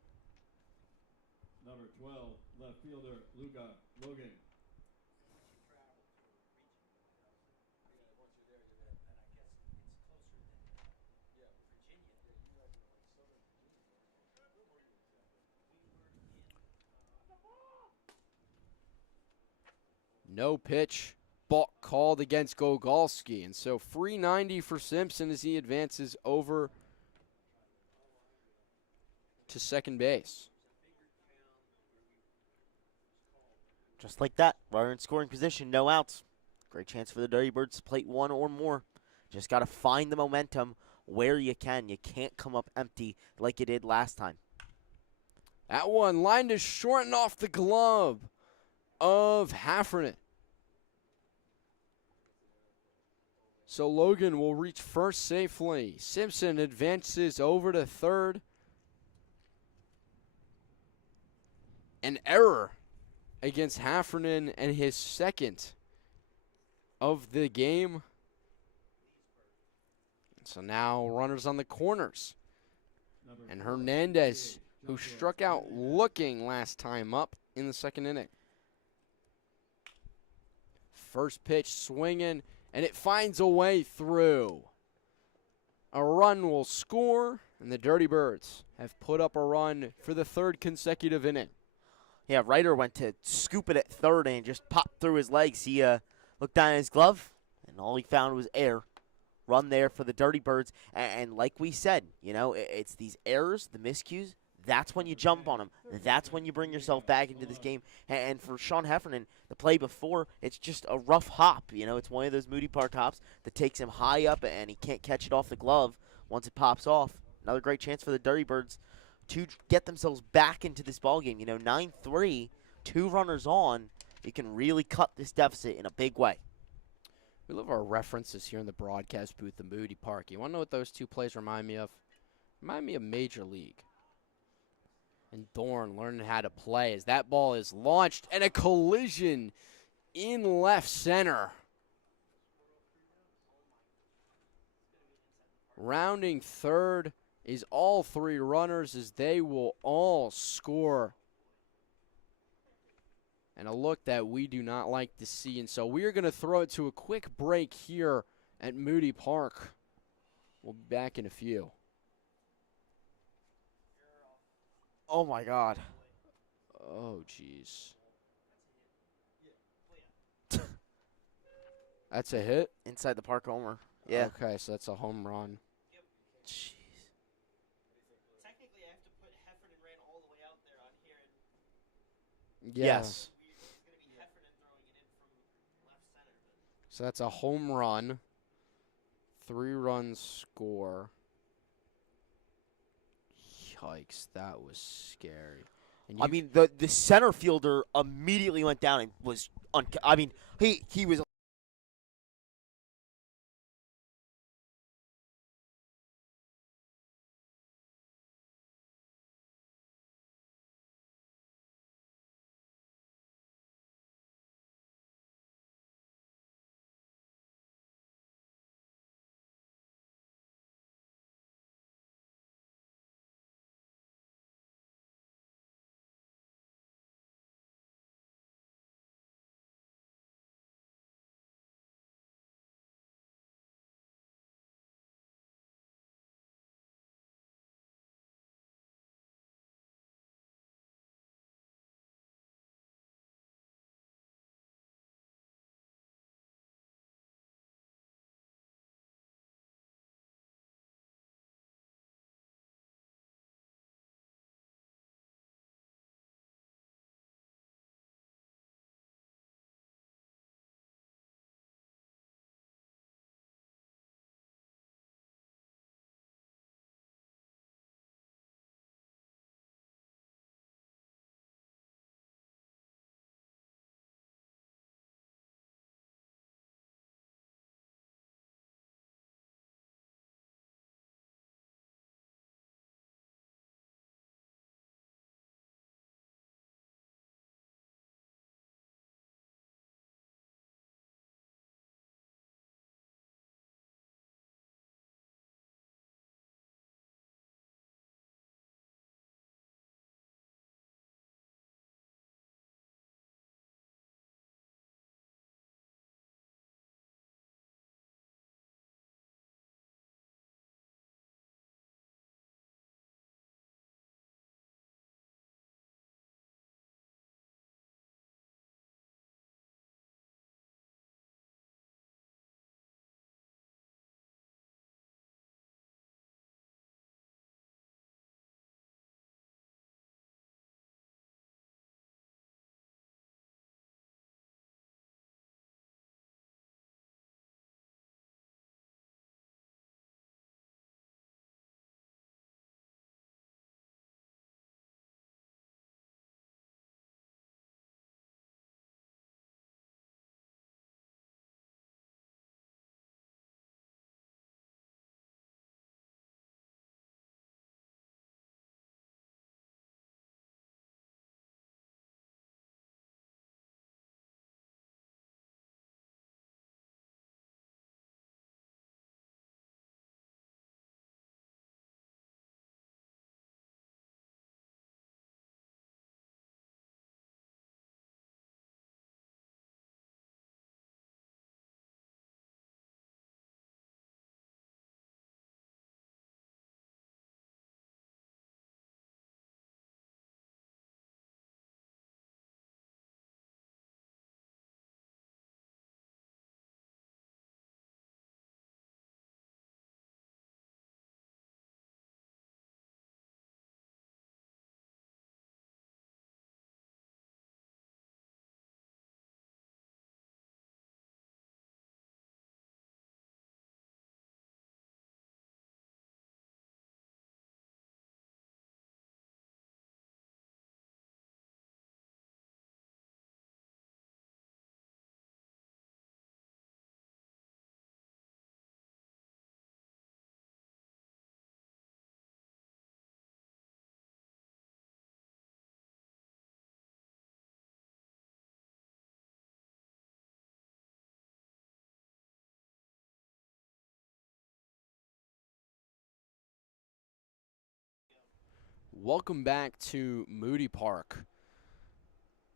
Number 12, left fielder, Luca Logan. No pitch, balk called against Gogolski. And so free 90 for Simpson as he advances over to second base. Just like that, runner in scoring position, no outs. Great chance for the Dirty Birds to plate 1 or more. Just got to find the momentum where you can. You can't come up empty like you did last time. That one lined to short and off the glove of Heffernan. So Logan will reach first safely. Simpson advances over to third. An error against Heffernan and his second of the game. So now runners on the corners. And Hernandez, who struck out looking last time up in the second inning. First pitch swinging, and it finds a way through. A run will score, and the Dirty Birds have put up a run for the 3rd consecutive inning. Yeah, Ryder went to scoop it at third and just popped through his legs. He looked down at his glove, and all he found was air. Run there for the Dirty Birds. And like we said, it's these errors, the miscues. That's when you jump on them. That's when you bring yourself back into this game. And for Sean Heffernan, the play before, it's just a rough hop. It's one of those Moody Park hops that takes him high up, and he can't catch it off the glove once it pops off. Another great chance for the Dirty Birds to get themselves back into this ballgame. 9-3 2 runners on, he can really cut this deficit in a big way. We love our references here in the broadcast booth in Moody Park. You want to know what those two plays remind me of? Remind me of Major League. And Dorn learning how to play as that ball is launched and a collision in left center. Rounding third is all 3 runners as they will all score. And a look that we do not like to see. And so we are going to throw it to a quick break here at Moody Park. We'll be back in a few. Oh, my God. Oh, jeez. That's a hit? Inside the park homer. Yeah. Okay, so that's a home run. Jeez. Technically, I have to put Heffernan ran all the way out there on here, and Yeah. Yes. it's going to be Heffernan throwing it in from left center. But So that's a home run. 3-run score. Yikes, that was scary. And I mean, the center fielder immediately went down and was he was Welcome back to Moody Park.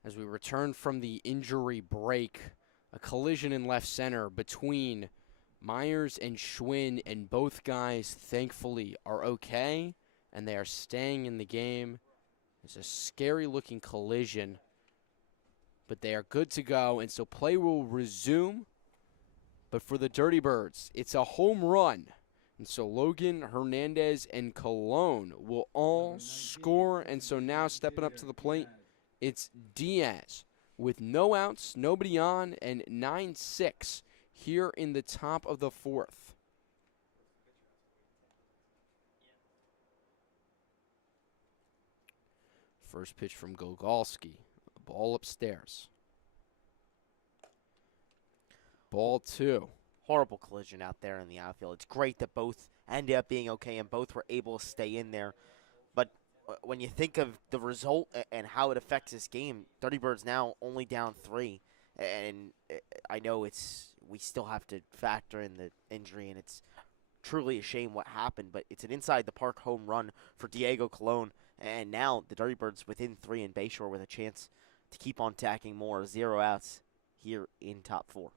As we return from the injury break, a collision in left center between Myers and Schwinn, and both guys, thankfully, are okay, and they are staying in the game. It's a scary-looking collision, but they are good to go, and so play will resume. But for the Dirty Birds, it's a home run. And so Logan, Hernandez, and Colon will all score. And so now stepping up to the plate, it's Diaz with no outs, nobody on, and 9-6 here in the top of the fourth. First pitch from Gogolski. Ball upstairs. Ball 2. Horrible collision out there in the outfield. It's great that both ended up being okay and both were able to stay in there. But when you think of the result and how it affects this game, Dirty Birds now only down 3. And I know we still have to factor in the injury, and it's truly a shame what happened. But it's an inside-the-park home run for Diego Colon. And now the Dirty Birds within 3 in Bayshore with a chance to keep on tacking more. 0 outs here in top 4.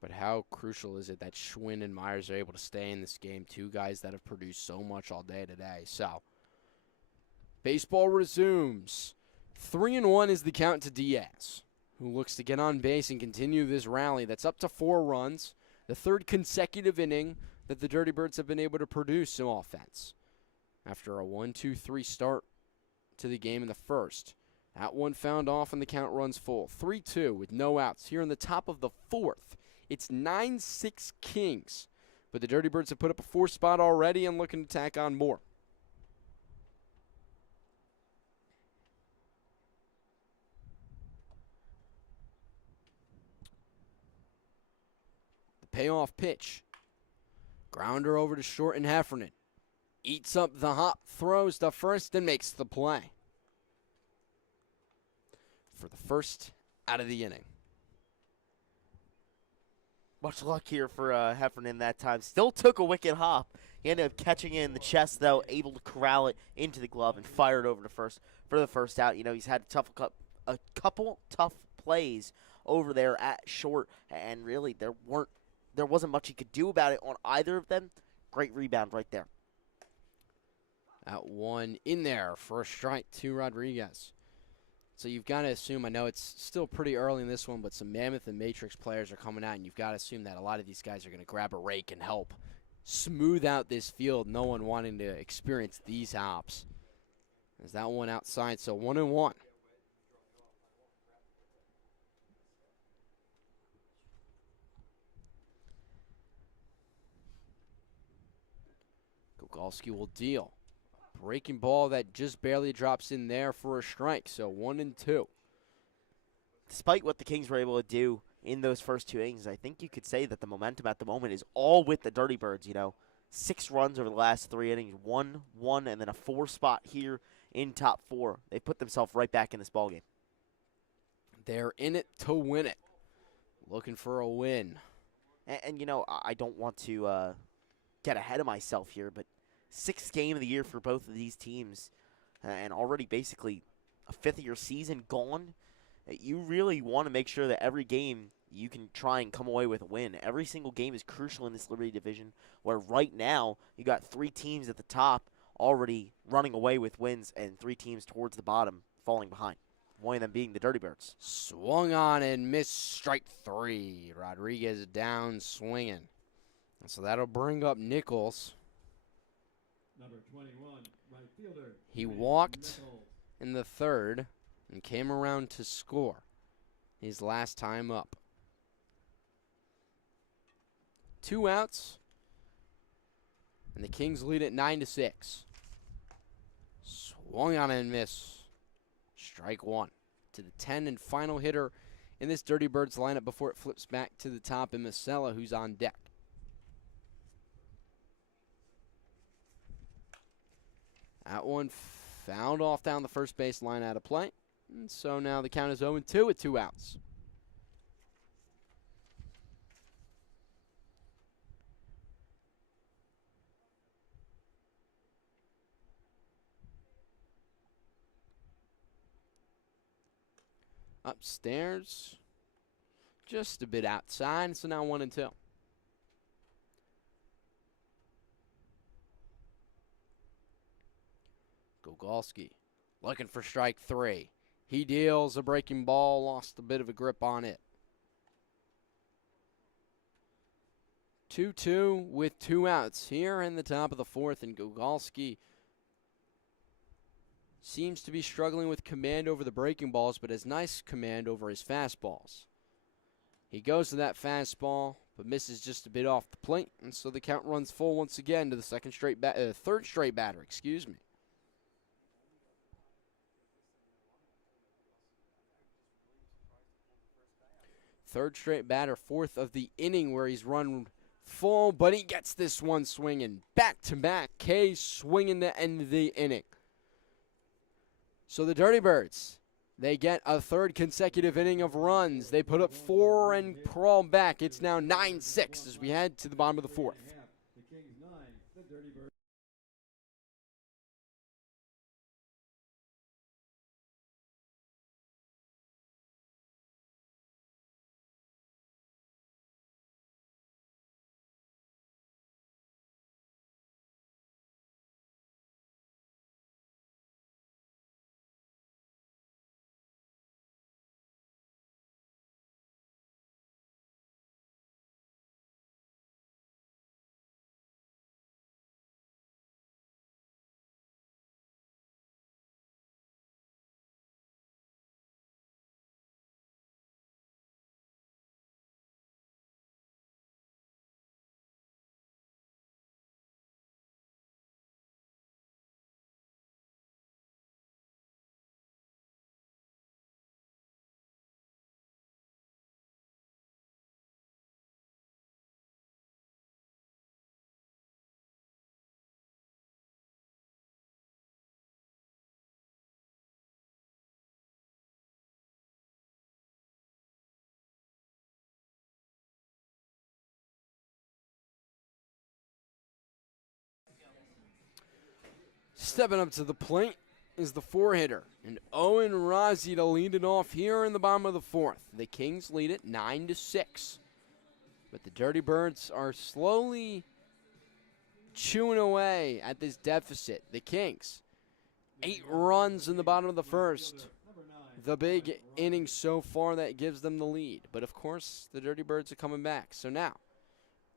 But how crucial is it that Schwinn and Myers are able to stay in this game? Two guys that have produced so much all day today. So, baseball resumes. 3-1 is the count to Diaz, who looks to get on base and continue this rally that's up to 4 runs. The third consecutive inning that the Dirty Birds have been able to produce some offense. After a 1-2-3 start to the game in the first. That one found off and the count runs full. 3-2 with no outs here in the top of the fourth. It's 9-6 Kings, but the Dirty Birds have put up a 4 spot already and looking to tack on more. The payoff pitch. Grounder over to short and Heffernan. Eats up the hop, throws to first, and makes the play. For the first out of the inning. Much luck here for Heffernan that time. Still took a wicked hop. He ended up catching it in the chest, though, able to corral it into the glove and fire it over to first for the first out. You know, he's had a couple tough plays over there at short, and really there wasn't much he could do about it on either of them. Great rebound right there. That one in there for a strike to Rodriguez. So you've got to assume, I know it's still pretty early in this one, but some Mammoth and Matrix players are coming out, and you've got to assume that a lot of these guys are going to grab a rake and help smooth out this field, no one wanting to experience these hops. There's that one outside, so 1-1. Gogolski will deal. Breaking ball that just barely drops in there for a strike, so 1-2. Despite what the Kings were able to do in those first 2 innings, I think you could say that the momentum at the moment is all with the Dirty Birds, you know. 6 runs over the last 3 innings, 1, and then a 4 spot here in top 4. They put themselves right back in this ballgame. They're in it to win it. Looking for a win. And you know, I don't want to get ahead of myself here, but 6th game of the year for both of these teams, and already basically a 5th of your season gone. You really want to make sure that every game you can try and come away with a win. Every single game is crucial in this Liberty division, where right now you got 3 teams at the top already running away with wins and 3 teams towards the bottom falling behind. One of them being the Dirty Birds. Swung on and missed, strike 3. Rodriguez down swinging. And so that'll bring up Nichols. Number 21, right fielder. He walked in the third and came around to score his last time up. 2 outs, and the Kings lead at 9-6. Swung on and missed. Strike 1 to the 10 and final hitter in this Dirty Birds lineup before it flips back to the top in Masella, who's on deck. That one fouled off down the first base line out of play. And so now the count is 0-2 with 2 outs. Upstairs. Just a bit outside, so now 1-2. Gogolski looking for strike 3. He deals a breaking ball, lost a bit of a grip on it. 2-2 with 2 outs here in the top of the 4th, and Gogolski seems to be struggling with command over the breaking balls, but has nice command over his fastballs. He goes to that fastball, but misses just a bit off the plate, and so the count runs full once again to the third straight batter, excuse me. Third straight batter, 4th of the inning where he's run full, but he gets this one swinging. Back-to-back K's swinging to end the inning. So the Dirty Birds, they get a 3rd consecutive inning of runs. They put up 4 and crawl back. It's now 9-6 as we head to the bottom of the 4th. The Kings 9, the Dirty Birds. Stepping up to the plate is the 4-hitter, and Owen Rozzi to lead it off here in the bottom of the 4th. The Kings lead it 9-6. But the Dirty Birds are slowly chewing away at this deficit. The Kings, 8 runs in the bottom of the 1st. The big inning so far that gives them the lead. But, of course, the Dirty Birds are coming back. So now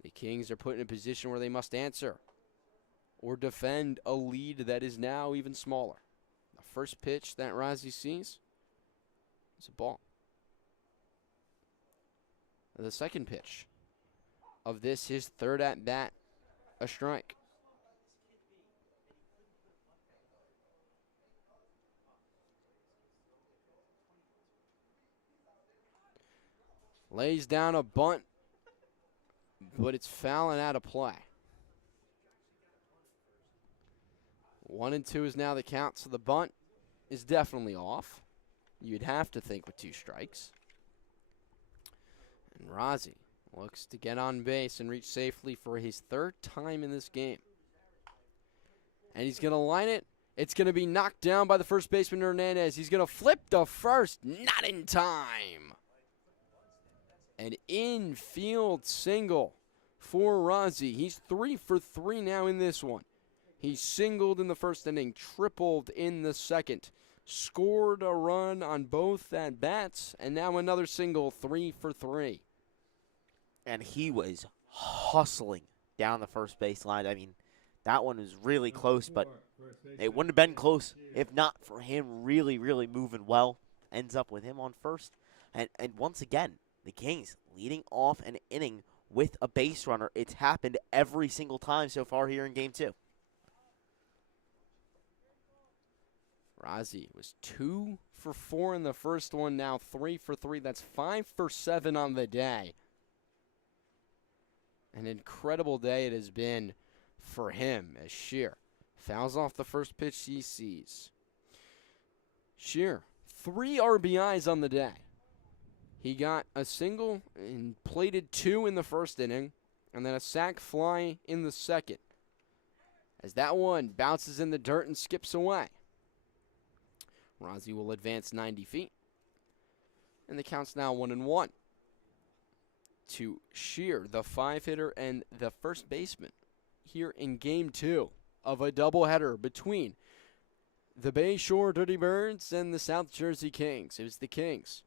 the Kings are put in a position where they must answer or defend a lead that is now even smaller. The first pitch that Rozzi sees is a ball. The second pitch of this, his 3rd at-bat, a strike. Lays down a bunt, but it's foul and out of play. 1-2 is now the count, so the bunt is definitely off. You'd have to think with 2 strikes. And Rozzi looks to get on base and reach safely for his 3rd time in this game. And he's going to line it. It's going to be knocked down by the first baseman, Hernandez. He's going to flip to first. Not in time. An infield single for Rozzi. He's 3 for 3 now in this one. He singled in the first inning, tripled in the second, scored a run on both at-bats, and now another single, 3 for 3. And he was hustling down the first baseline. I mean, that one was really close, but it wouldn't have been close if not for him really, really moving well. Ends up with him on first. And once again, the Kings leading off an inning with a base runner. It's happened every single time so far here in Game 2. Rozzi was 2 for 4 in the first one, now 3 for 3. That's 5 for 7 on the day. An incredible day it has been for him as Shear fouls off the first pitch he sees. Shear, 3 RBIs on the day. He got a single and plated 2 in the first inning, and then a sac fly in the second. As that one bounces in the dirt and skips away. Rozzi will advance 90 feet. And the count's now 1-1. To Shear, the 5-hitter and the first baseman, here in Game 2 of a doubleheader between the Bayshore Dirty Birds and the South Jersey Kings. It was the Kings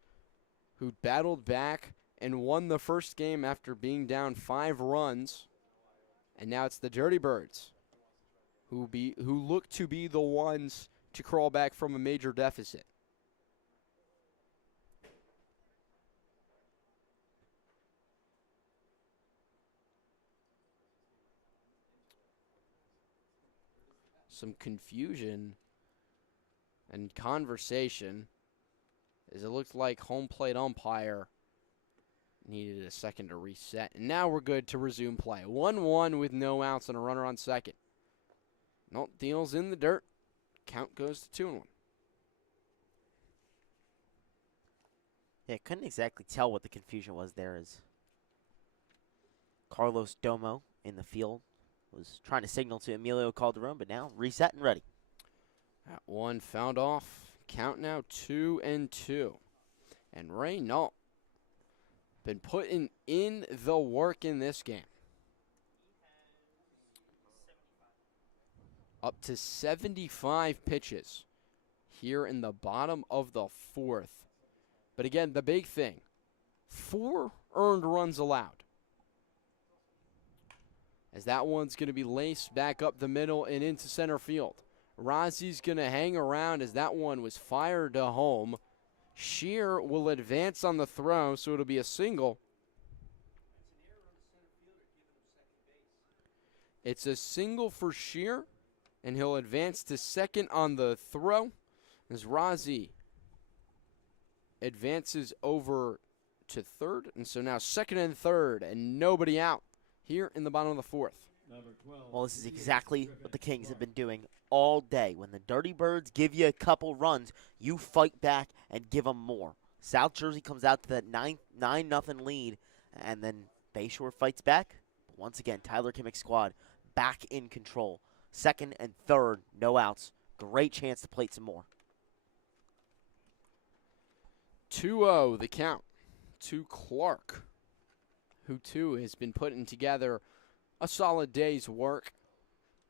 who battled back and won the first game after being down 5 runs. And now it's the Dirty Birds who look to be the ones to crawl back from a major deficit. Some confusion and conversation, as it looked like home plate umpire needed a second to reset. And now we're good to resume play. 1-1 with no outs and a runner on second. Nope, deals in the dirt. Count goes to 2-1. Yeah, couldn't exactly tell what the confusion was there as Carlos Domo in the field was trying to signal to Emilio Calderon, but now reset and ready. That one fouled off. Count now 2-2. And Raynald been putting in the work in this game. Up to 75 pitches here in the bottom of the 4th. But again, the big thing, 4 earned runs allowed. As that one's going to be laced back up the middle and into center field. Rozzi's going to hang around as that one was fired to home. Shear will advance on the throw, so it'll be a single. It's a single for Shear, and he'll advance to second on the throw as Rozzi advances over to third. And so now second and third, and nobody out here in the bottom of the 4th. Well, this is exactly what the Kings have been doing all day. When the Dirty Birds give you a couple runs, you fight back and give them more. South Jersey comes out to that 9-0 lead, and then Bayshore fights back. But once again, Tyler Kimmick's squad back in control. Second and third, no outs. Great chance to plate some more. 2-0 the count to Clark, who too has been putting together a solid day's work.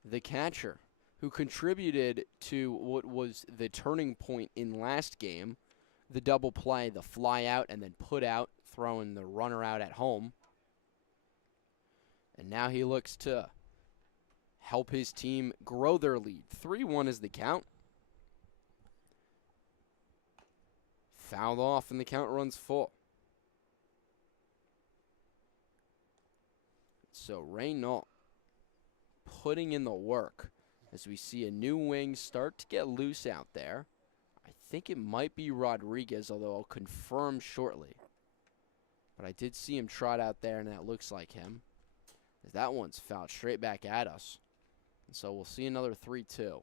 The catcher, who contributed to what was the turning point in last game, the double play, the fly out, and then put out, throwing the runner out at home. And now he looks to help his team grow their lead. 3-1 is the count. Fouled off, and the count runs full. So Raynald putting in the work as we see a new wing start to get loose out there. I think it might be Rodriguez, although I'll confirm shortly. But I did see him trot out there, and that looks like him. As that one's fouled straight back at us. And so we'll see another 3-2.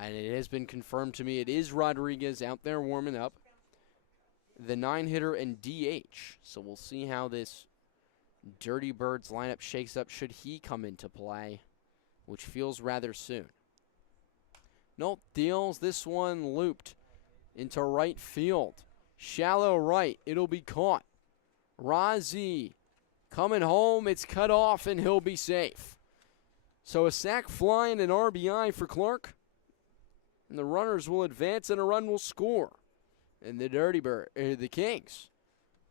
And it has been confirmed to me it is Rodriguez out there warming up. The 9-hitter and DH. So we'll see how this Dirty Birds lineup shakes up should he come into play, which feels rather soon. Nope, deals this one looped into right field. Shallow right, it'll be caught. Rozzi coming home, it's cut off, and he'll be safe. So a sac fly and an RBI for Clark. And the runners will advance and a run will score. And the Kings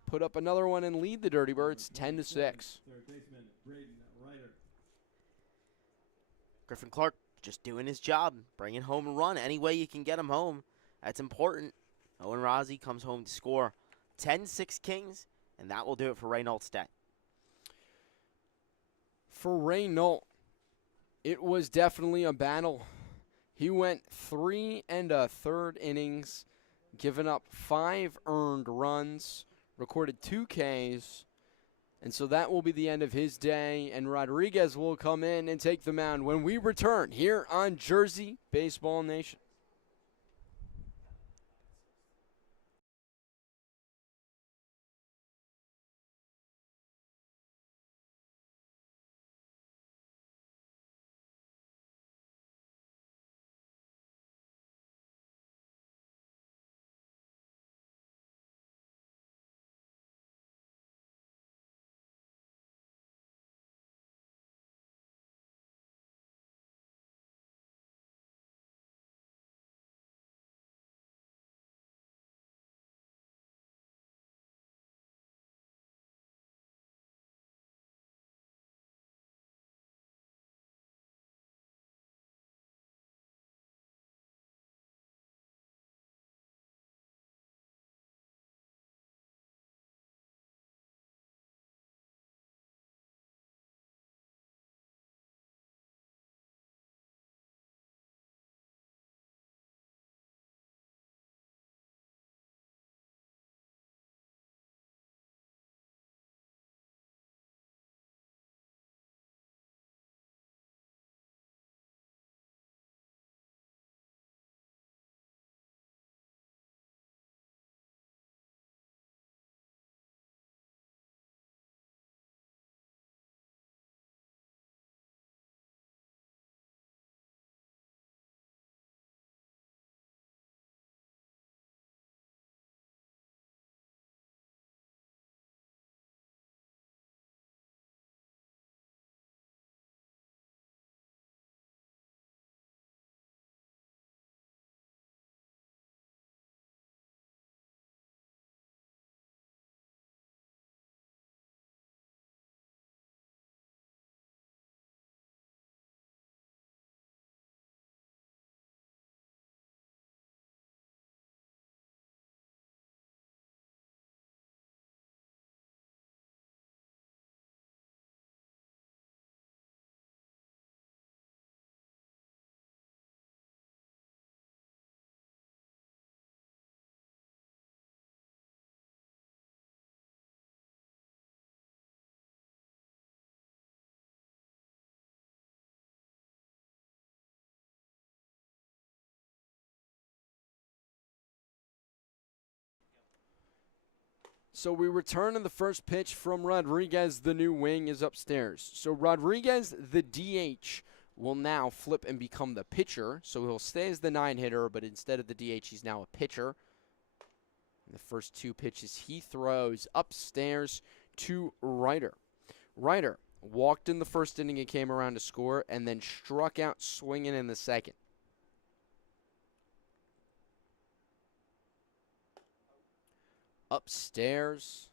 put up another one and lead the Dirty Birds 10-6. Third baseman, Braden Ryder. Griffin Clark just doing his job, bringing home a run any way you can get him home. That's important. Owen Rozzi comes home to score. 10-6 Kings, and that will do it for Raynald Stett. For Raynald, it was definitely a battle. He went 3 1/3 innings, giving up 5 earned runs, recorded 2 Ks, and so that will be the end of his day, and Rodriguez will come in and take the mound when we return here on Jersey Baseball Nation. So we return to the first pitch from Rodriguez. The new wing is upstairs. So Rodriguez, the DH, will now flip and become the pitcher. So he'll stay as the 9-hitter, but instead of the DH, he's now a pitcher. And the first 2 pitches he throws upstairs to Ryder. Ryder walked in the first inning and came around to score, and then struck out swinging in the second. Upstairs.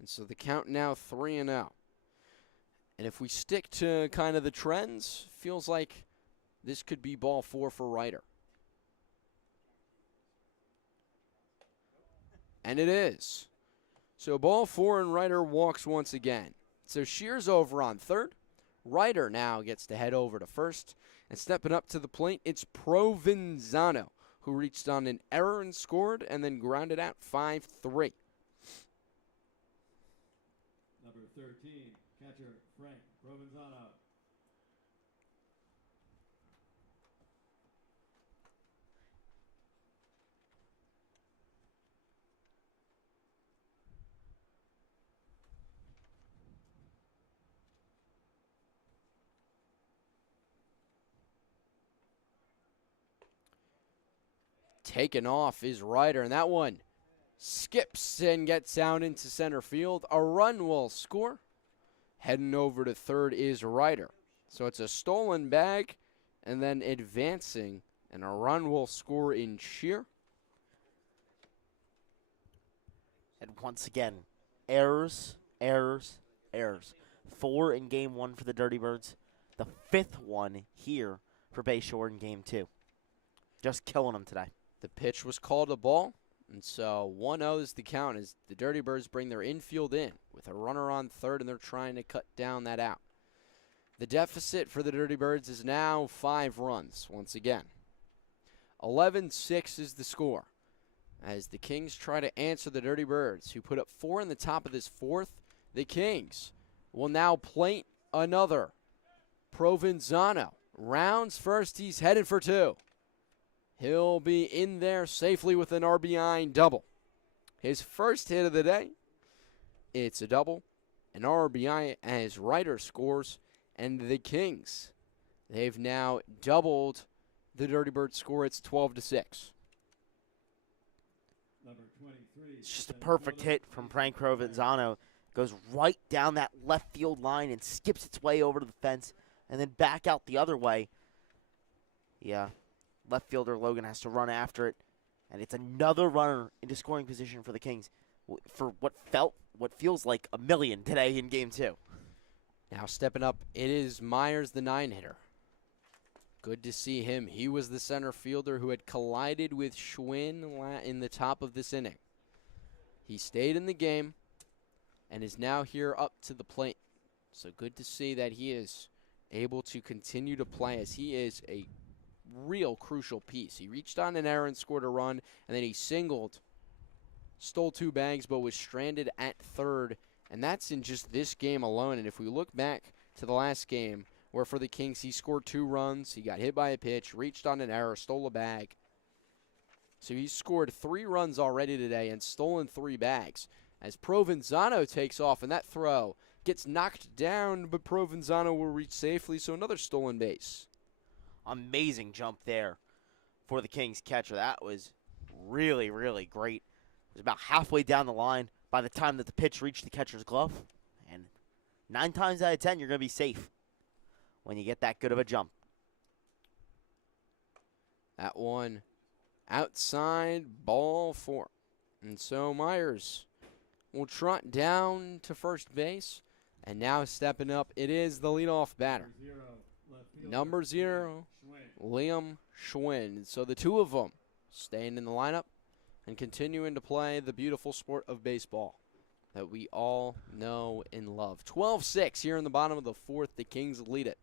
And so the count now 3-0. And if we stick to kind of the trends, feels like this could be ball 4 for Ryder. And it is. So ball 4 and Ryder walks once again. So Shear's over on third. Ryder now gets to head over to first. And stepping up to the plate, it's Provenzano, who reached on an error and scored, and then grounded out 5-3. Number 13, catcher Frank Provenzano. Taken off is Ryder, and that one skips and gets out into center field. A run will score. Heading over to third is Ryder. So it's a stolen bag, and then advancing, and a run will score in Shear. And once again, errors, errors, errors. 4 in game 1 for the Dirty Birds. The 5th one here for Bayshore in game 2. Just killing them today. The pitch was called a ball, and so 1-0 is the count as the Dirty Birds bring their infield in with a runner on third, and they're trying to cut down that out. The deficit for the Dirty Birds is now 5 runs once again. 11-6 is the score as the Kings try to answer the Dirty Birds, who put up 4 in the top of this 4th. The Kings will now plate another. Provenzano rounds first. He's headed for 2. He'll be in there safely with an RBI double. His first hit of the day, it's a double, an RBI as Ryder scores, and the Kings, they've now doubled the Dirty Bird score. It's 12-6. Number 23. It's just a perfect hit from Frank Provenzano. Goes right down that left field line and skips its way over to the fence and then back out the other way. Yeah. Left fielder Logan has to run after it, and it's another runner into scoring position for the Kings for what feels like a million today in game 2. Now stepping up, it is Myers, the 9-hitter. Good to see him. He was the center fielder who had collided with Schwinn in the top of this inning. He stayed in the game and is now here up to the plate. So good to see that he is able to continue to play, as he is a real crucial piece. He reached on an error and scored a run, and then he singled, stole 2 bags, but was stranded at third, and that's in just this game alone. And if we look back to the last game, where for the Kings he scored 2 runs, he got hit by a pitch, reached on an error, stole a bag. So he's scored 3 runs already today and stolen 3 bags. As Provenzano takes off, and that throw gets knocked down, but Provenzano will reach safely, so another stolen base. Amazing jump there for the Kings catcher. That was really, really great. It was about halfway down the line by the time that the pitch reached the catcher's glove. And 9 times out of 10, you're going to be safe when you get that good of a jump. That one outside, ball 4. And so Myers will trot down to first base. And now stepping up, it is the leadoff batter. Number 0, Liam Schwinn. So the 2 of them staying in the lineup and continuing to play the beautiful sport of baseball that we all know and love. 12-6 here in the bottom of the 4th. The Kings lead it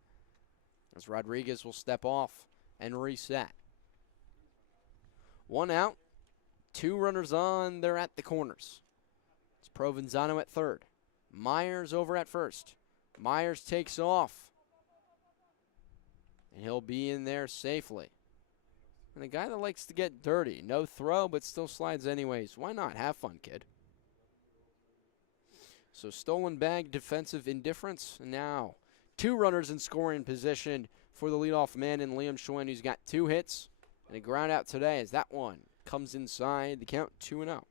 as Rodriguez will step off and reset. 1 out, 2 runners on. They're at the corners. It's Provenzano at third. Myers over at first. Myers takes off, and he'll be in there safely. and a guy that likes to get dirty. No throw, but still slides anyways. Why not? Have fun, kid. So stolen bag, defensive indifference. Now, 2 runners in scoring position for the leadoff man in Liam Schwinn, who's got 2 hits and a ground out today as that one comes inside the count 2-0.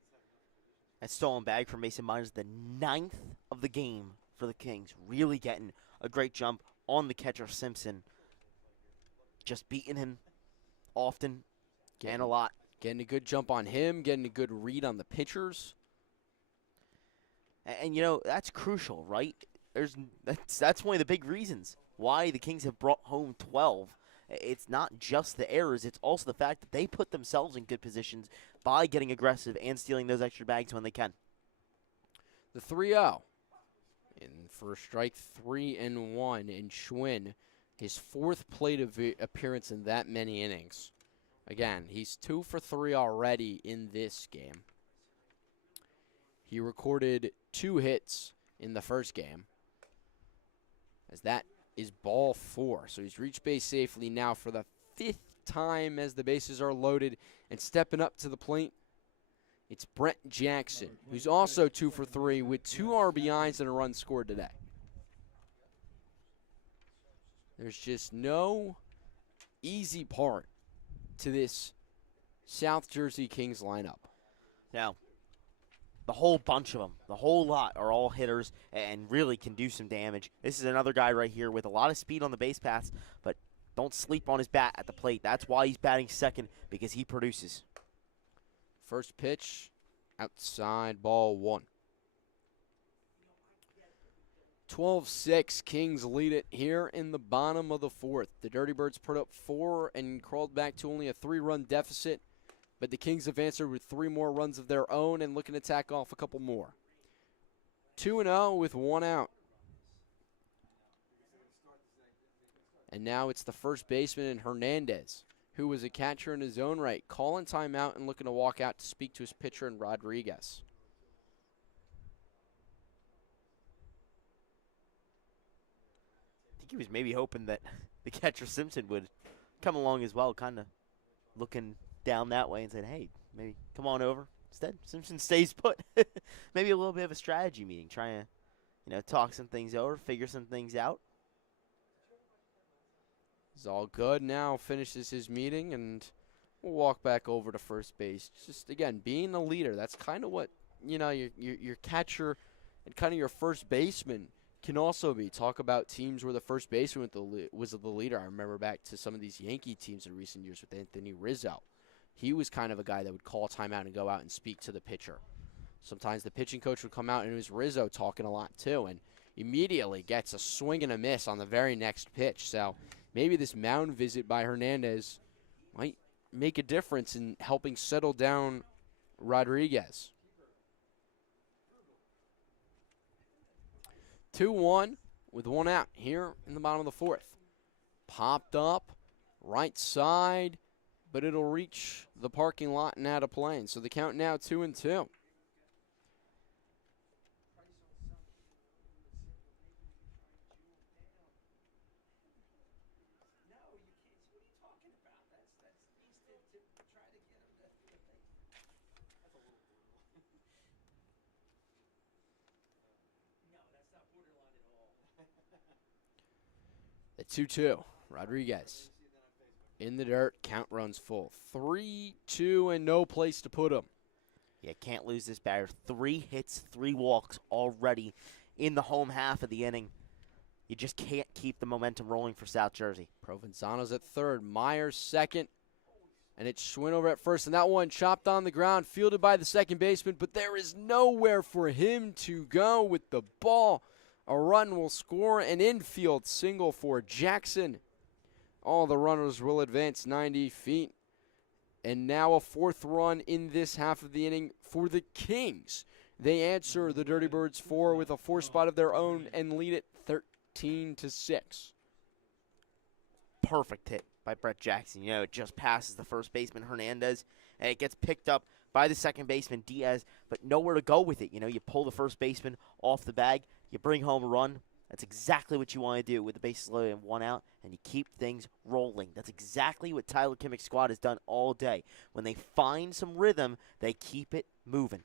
That stolen bag for Mason Myers, the 9th of the game for the Kings. Really getting a great jump on the catcher, Simpson. Just beating him often and a lot. Getting a good jump on him, getting a good read on the pitchers. And you know, that's crucial, right? That's one of the big reasons why the Kings have brought home 12. It's not just the errors, it's also the fact that they put themselves in good positions by getting aggressive and stealing those extra bags when they can. The 3-0. In for strike 3 and 1 in Schwinn, his 4th plate appearance in that many innings. Again, he's 2 for 3 already in this game. He recorded 2 hits in the first game, as that is ball 4. So he's reached base safely now for the 5th time as the bases are loaded, and stepping up to the plate, it's Brett Jackson, who's also 2 for 3 with 2 RBIs and a run scored today. There's just no easy part to this South Jersey Kings lineup. Now, the whole bunch of them, the whole lot are all hitters and really can do some damage. This is another guy right here with a lot of speed on the base paths, but don't sleep on his bat at the plate. That's why he's batting second, because he produces. First pitch, outside, ball 1. 12-6, Kings lead it here in the bottom of the 4th. The Dirty Birds put up 4 and crawled back to only a 3-run deficit, but the Kings have answered with 3 more runs of their own and looking to tack off a couple more. 2-0 with 1 out. And now it's the first baseman in Hernandez, who was a catcher in his own right, calling timeout and looking to walk out to speak to his pitcher in Rodriguez. I think he was maybe hoping that the catcher Simpson would come along as well, kind of looking down that way and said, hey, maybe come on over. Instead, Simpson stays put. Maybe a little bit of a strategy meeting, trying to, talk some things over, figure some things out. He's all good now, finishes his meeting, and we'll walk back over to first base. Just, again, being a leader, that's kind of what, your catcher and kind of your first baseman can also be. Talk about teams where the first baseman was the leader. I remember back to some of these Yankee teams in recent years with Anthony Rizzo. He was kind of a guy that would call timeout and go out and speak to the pitcher. Sometimes the pitching coach would come out, and it was Rizzo talking a lot too, and immediately gets a swing and a miss on the very next pitch. So maybe this mound visit by Hernandez might make a difference in helping settle down Rodriguez. 2-1 with 1 out here in the bottom of the 4th. Popped up, right side, but it'll reach the parking lot and out of play. And so the count now 2-2. The 2-2, Rodriguez in the dirt, count runs full. 3-2 and no place to put him. Yeah, can't lose this batter. 3 hits, 3 walks already in the home half of the inning. You just can't keep the momentum rolling for South Jersey. Provenzano's at third, Myers second, and it's Schwinn over at first. And that one chopped on the ground, fielded by the second baseman, but there is nowhere for him to go with the ball. A run will score, an infield single for Jackson. All the runners will advance 90 feet. And now a 4th run in this half of the inning for the Kings. They answer the Dirty Birds 4 with a 4 spot of their own and lead it 13-6. Perfect hit by Brett Jackson. It just passes the first baseman, Hernandez, and it gets picked up by the second baseman, Diaz, but nowhere to go with it. You pull the first baseman off the bag, you bring home a run, That's exactly what you want to do with the bases loaded and 1 out, and you keep things rolling. That's exactly what Tyler Kimmick's squad has done all day. When they find some rhythm, they keep it moving.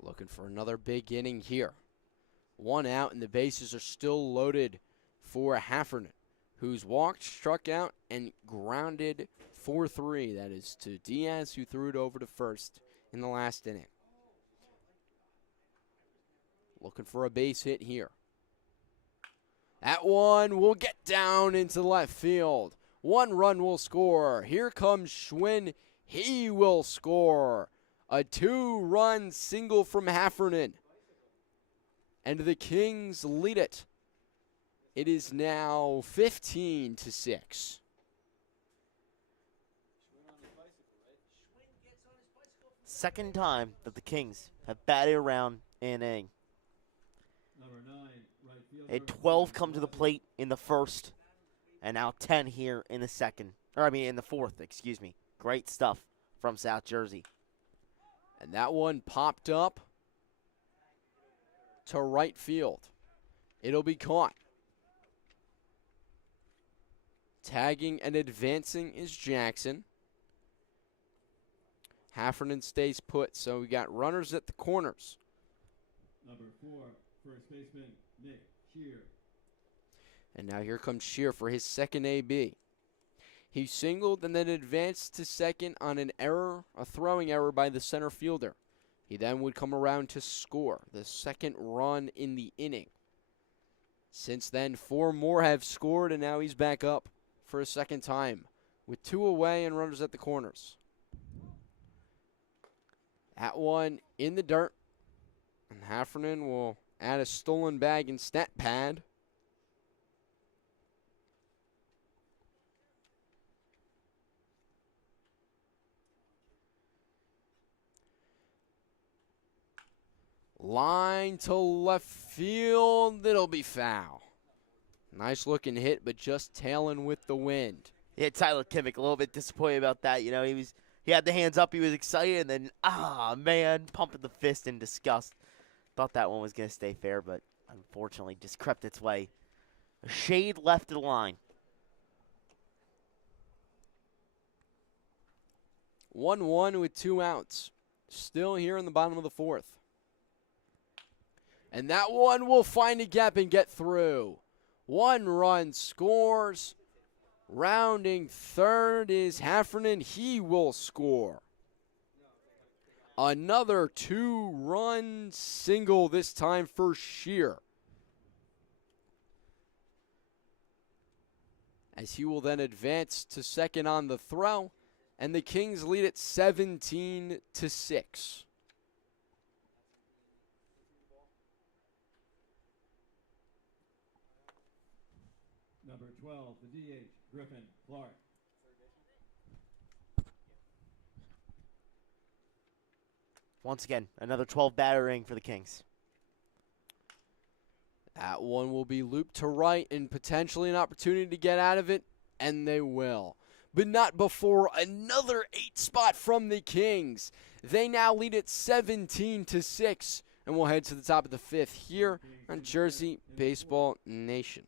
Looking for another big inning here. 1 out, and the bases are still loaded for Heffernan, who's walked, struck out, and grounded 4-3. That is to Diaz, who threw it over to first in the last inning. Looking for a base hit here. That one will get down into left field. 1 run will score. Here comes Schwinn. He will score. A 2-run single from Heffernan. And the Kings lead it. It is now 15-6. Second time that the Kings have batted around an inning. Number 9, right fielder. They had 12 come to the plate in the first, and now 10 here in the second. In the fourth, excuse me. Great stuff from South Jersey. And that one popped up to right field. It'll be caught. Tagging and advancing is Jackson. Heffernan stays put, so we got runners at the corners. Number 4, first baseman Nick Shear. And now here comes Shear for his second AB. He singled and then advanced to second on an error, a throwing error by the center fielder. He then would come around to score the second run in the inning. Since then, 4 more have scored, and now he's back up for a second time with 2 away and runners at the corners. That one in the dirt, and Heffernan will add a stolen bag and stat pad. Line to left field. It'll be foul. Nice looking hit, but just tailing with the wind. Yeah, Tyler Kimmick a little bit disappointed about that. He had the hands up, he was excited, and then pumping the fist in disgust. Thought that one was going to stay fair, but unfortunately just crept its way a shade left of the line. 1-1 with 2 outs. Still here in the bottom of the fourth. And that one will find a gap and get through. 1 run scores. Rounding third is Heffernan. He will score. Another 2-run single, this time for Shear. As he will then advance to second on the throw. And the Kings lead it 17-6. Number 12, the DH, Griffin Clark. Once again, another 12 batter inning for the Kings. That one will be looped to right and potentially an opportunity to get out of it, and they will. But not before another 8 spot from the Kings. They now lead it 17-6, and we'll head to the top of the 5th here on Jersey Baseball Nation.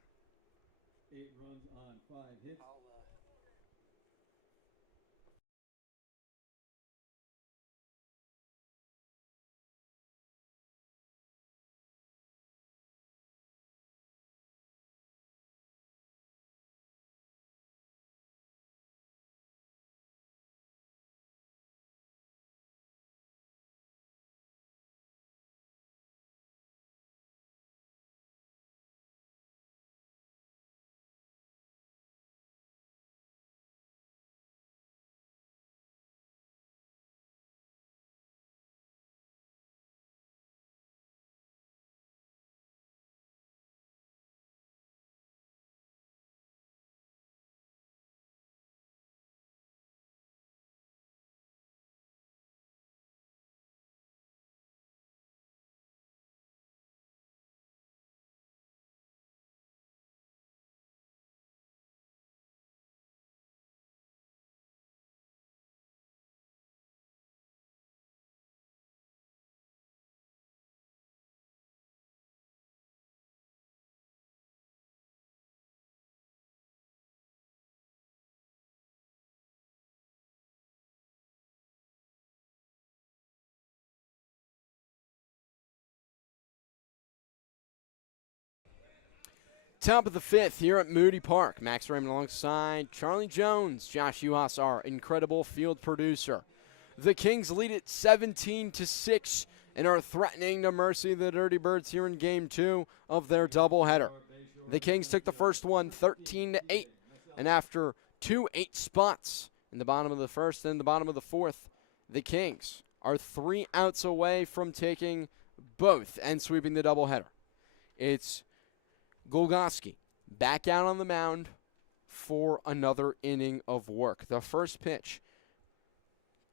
top of the fifth here at Moody Park. Max Raymond alongside Charlie Jones. Josh Yuhas, our incredible field producer. The Kings lead it 17-6 and are threatening to mercy the Dirty Birds here in Game 2 of their doubleheader. The Kings took the first one 13-8, and after 2 8 spots in the bottom of the first and the bottom of the fourth, the Kings are 3 outs away from taking both and sweeping the doubleheader. It's Golgoski back out on the mound for another inning of work. The first pitch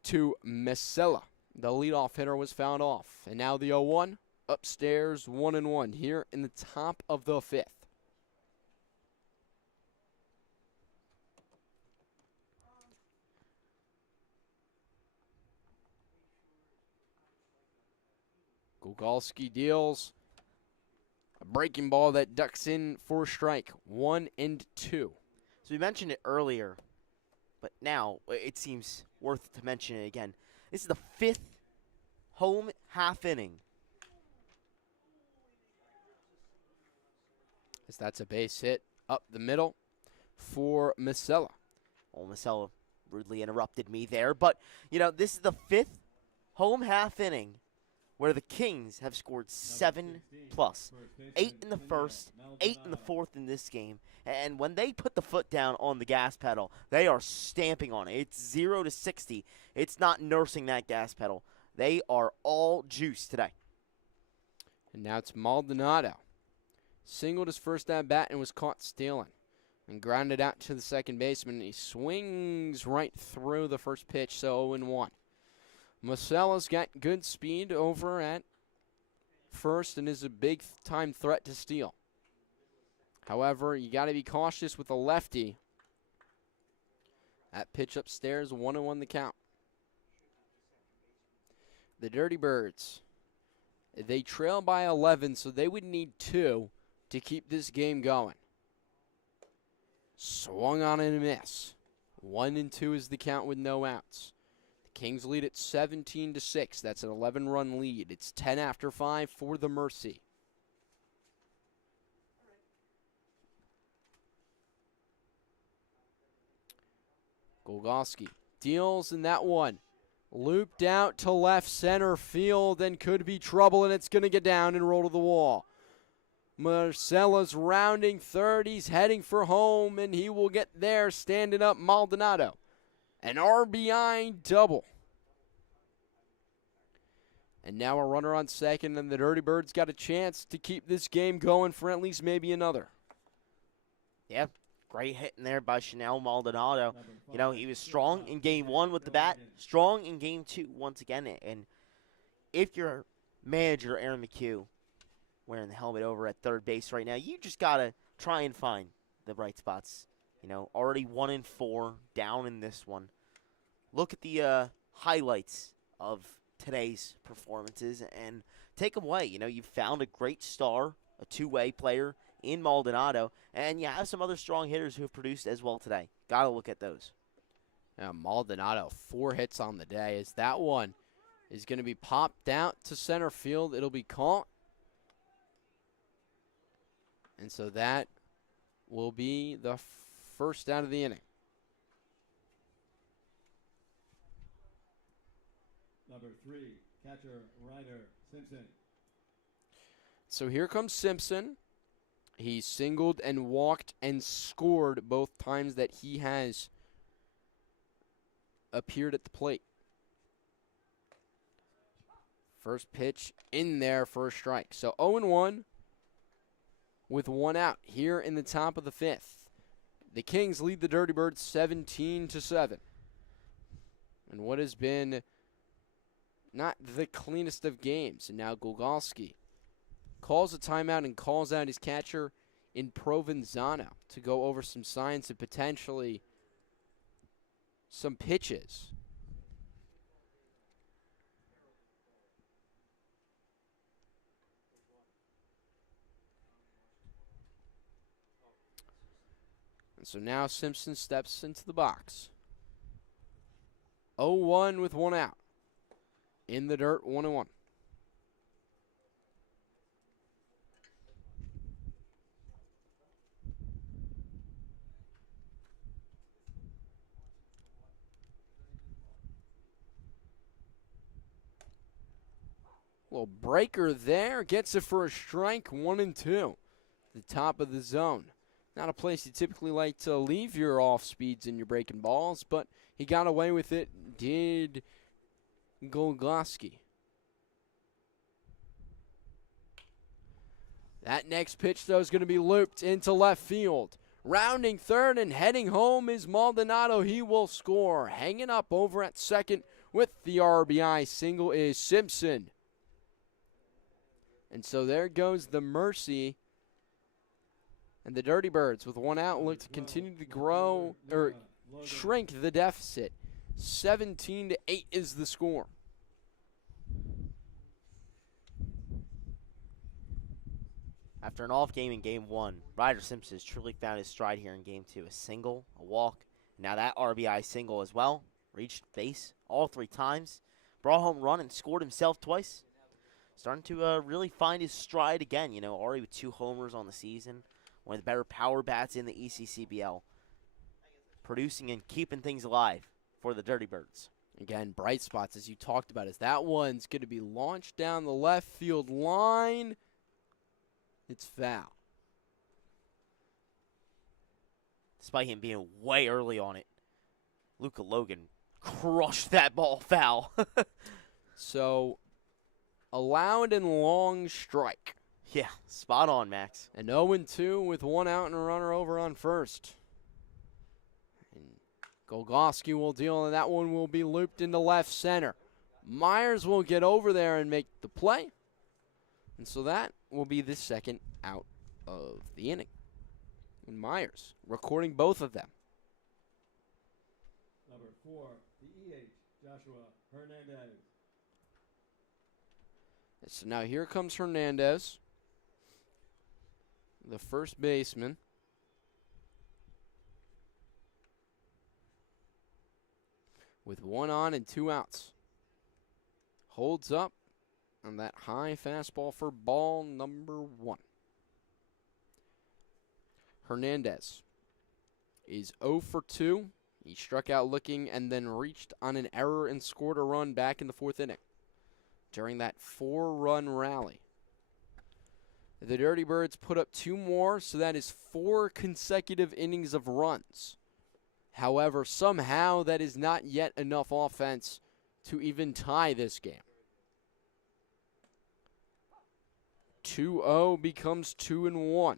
to Mesella. The leadoff hitter was fouled off. And now the 0-1 upstairs, 1-1 here in the top of the fifth. Golgoski deals a breaking ball that ducks in for a strike. 1-2. So we mentioned it earlier, but now it seems worth to mention it again. This is the 5th home half inning. As that's a base hit up the middle for Mesella. Oh, Mesella rudely interrupted me there, but this is the 5th home half inning where the Kings have scored 7+. 8 in the first, 8 in the fourth in this game. And when they put the foot down on the gas pedal, they are stamping on it. It's 0-60. It's not nursing that gas pedal. They are all juice today. And now it's Maldonado. Singled his first at bat and was caught stealing. And grounded out to the second baseman. He swings right through the first pitch, so 0-1. Macella's got good speed over at first and is a big-time threat to steal. However, you got to be cautious with a lefty. That pitch upstairs, 1-1 the count. The Dirty Birds, they trail by 11, so they would need 2 to keep this game going. Swung on and a miss. 1-2 is the count with no outs. Kings lead at 17-6. That's an 11-run lead. It's 10 after 5 for the Mercy. Golgoski deals in that one. Looped out to left center field and could be trouble, and it's going to get down and roll to the wall. Marcella's rounding third. He's heading for home, and he will get there standing up Maldonado. An RBI double. And now a runner on second, and the Dirty Birds got a chance to keep this game going for at least maybe another. Yeah, great hit in there by Chanel Maldonado. He was strong in Game 1 with the bat, strong in Game 2 once again. And if you're manager Aaron McHugh, wearing the helmet over at third base right now, you just got to try and find the bright spots. Already 1-4 down in this one. Look at the highlights of today's performances and take them away. You found a great star, a two-way player in Maldonado, and you have some other strong hitters who have produced as well today. Got to look at those. Maldonado, 4 hits on the day. As that one is going to be popped out to center field, it'll be caught. And so that will be the first out of the inning. Number 3, catcher Ryder Simpson. So here comes Simpson. He singled and walked and scored both times that he has appeared at the plate. First pitch in there for a strike. So 0-1 with 1 out here in the top of the fifth. The Kings lead the Dirty Birds 17-7. And what has been not the cleanest of games. And now Golgoski calls a timeout and calls out his catcher in Provenzano to go over some signs of potentially some pitches. And so now Simpson steps into the box. 0-1 with 1 out. In the dirt, 1-1. Little breaker there. Gets it for a strike. 1-2. The top of the zone. Not a place you typically like to leave your off speeds and your breaking balls, but he got away with it. Did Golgoski. That next pitch, though, is going to be looped into left field. Rounding third and heading home is Maldonado. He will score. Hanging up over at second with the RBI single is Simpson. And so there goes the Mercy. And the Dirty Birds, with one out, look to continue to grow or shrink the deficit. 17-8 is the score. After an off game in game 1, Ryder Simpson has truly found his stride here in game 2. A single, a walk, now that RBI single as well. Reached base all 3 times. Brought home run and scored himself twice. Starting to really find his stride again. You know, already with 2 homers on the season. One of the better power bats in the ECCBL. Producing and keeping things alive for the Dirty Birds. Again, bright spots, as you talked about, is that one's going to be launched down the left field line. It's foul. Despite him being way early on it, Luca Logan crushed that ball foul. So, a loud and long strike. Yeah, spot on, Max. And 0-2 with 1 out and a runner over on first. And Golgoski will deal, and that one will be looped into left center. Myers will get over there and make the play. And so that will be the second out of the inning. And Myers recording both of them. Number 4, the EH, Joshua Hernandez. So now here comes Hernandez, the first baseman. With 1 on and 2 outs. Holds up on that high fastball for ball number 1. Hernandez is 0 for 2. He struck out looking and then reached on an error and scored a run back in the 4th inning during that 4-run rally. The Dirty Birds put up 2 more, so that is 4 consecutive innings of runs. However, somehow that is not yet enough offense to even tie this game. 2-0 becomes 2-1.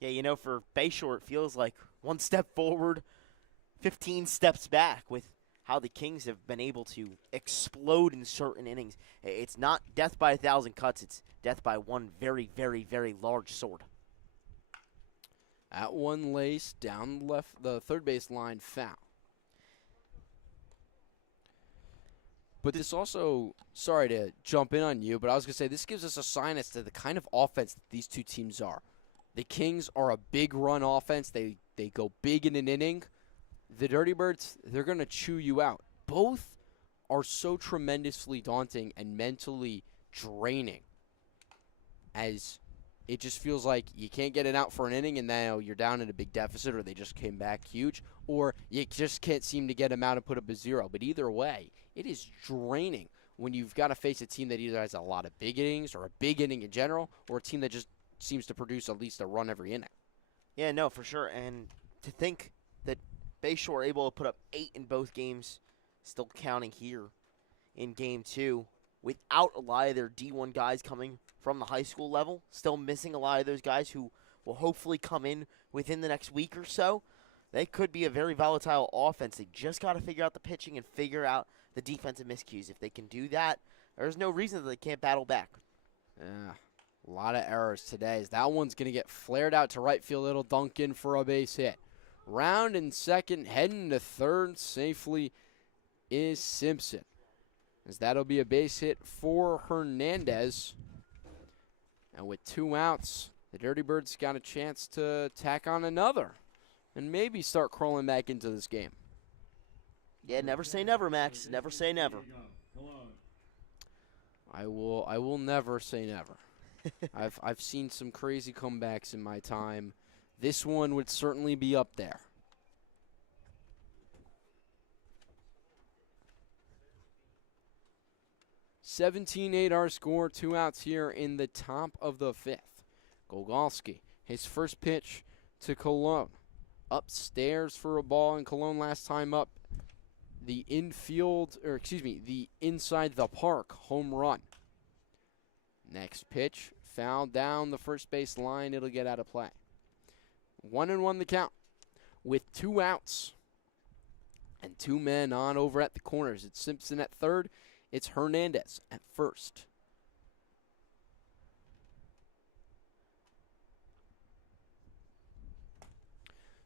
Yeah, you know, for Bayshore, it feels like 1 step forward, 15 steps back with how the Kings have been able to explode in certain innings. It's not death by 1,000 cuts, it's death by one very, very, very large sword. At one lace, down left, the third base line, foul. But this also, sorry to jump in on you, but I was going to say this gives us a sign as to the kind of offense that these two teams are. The Kings are a big run offense. They go big in an inning. The Dirty Birds, they're going to chew you out. Both are so tremendously daunting and mentally draining, as it just feels like you can't get it out for an inning and now you're down in a big deficit, or they just came back huge, or you just can't seem to get them out and put up a 0. But either way, it is draining when you've got to face a team that either has a lot of big innings or a big inning in general, or a team that just seems to produce at least a run every inning. Yeah, no, for sure. And to think that Bayshore are able to put up 8 in both games, still counting here in Game 2, without a lot of their D1 guys coming from the high school level, still missing a lot of those guys who will hopefully come in within the next week or so. They could be a very volatile offense. They just got to figure out the pitching and figure out the defensive miscues. If they can do that, there's no reason that they can't battle back. Yeah, a lot of errors today. As that one's going to get flared out to right field. It'll dunk in for a base hit. Round in second, heading to third safely is Simpson, as that'll be a base hit for Hernandez. And with 2 outs, the Dirty Birds got a chance to tack on another and maybe start crawling back into this game. Yeah, never say never, Max. Never say never. I will never say never. I've seen some crazy comebacks in my time. This one would certainly be up there. 17-8 our score. 2 outs here in the top of the 5th. Gogolski, his first pitch to Cologne. Upstairs for a ball, and Cologne last time up the the inside the park home run. Next pitch, foul down the first base line. It'll get out of play. 1-1 the count with 2 outs and 2 men on over at the corners. It's Simpson at third. It's Hernandez at first.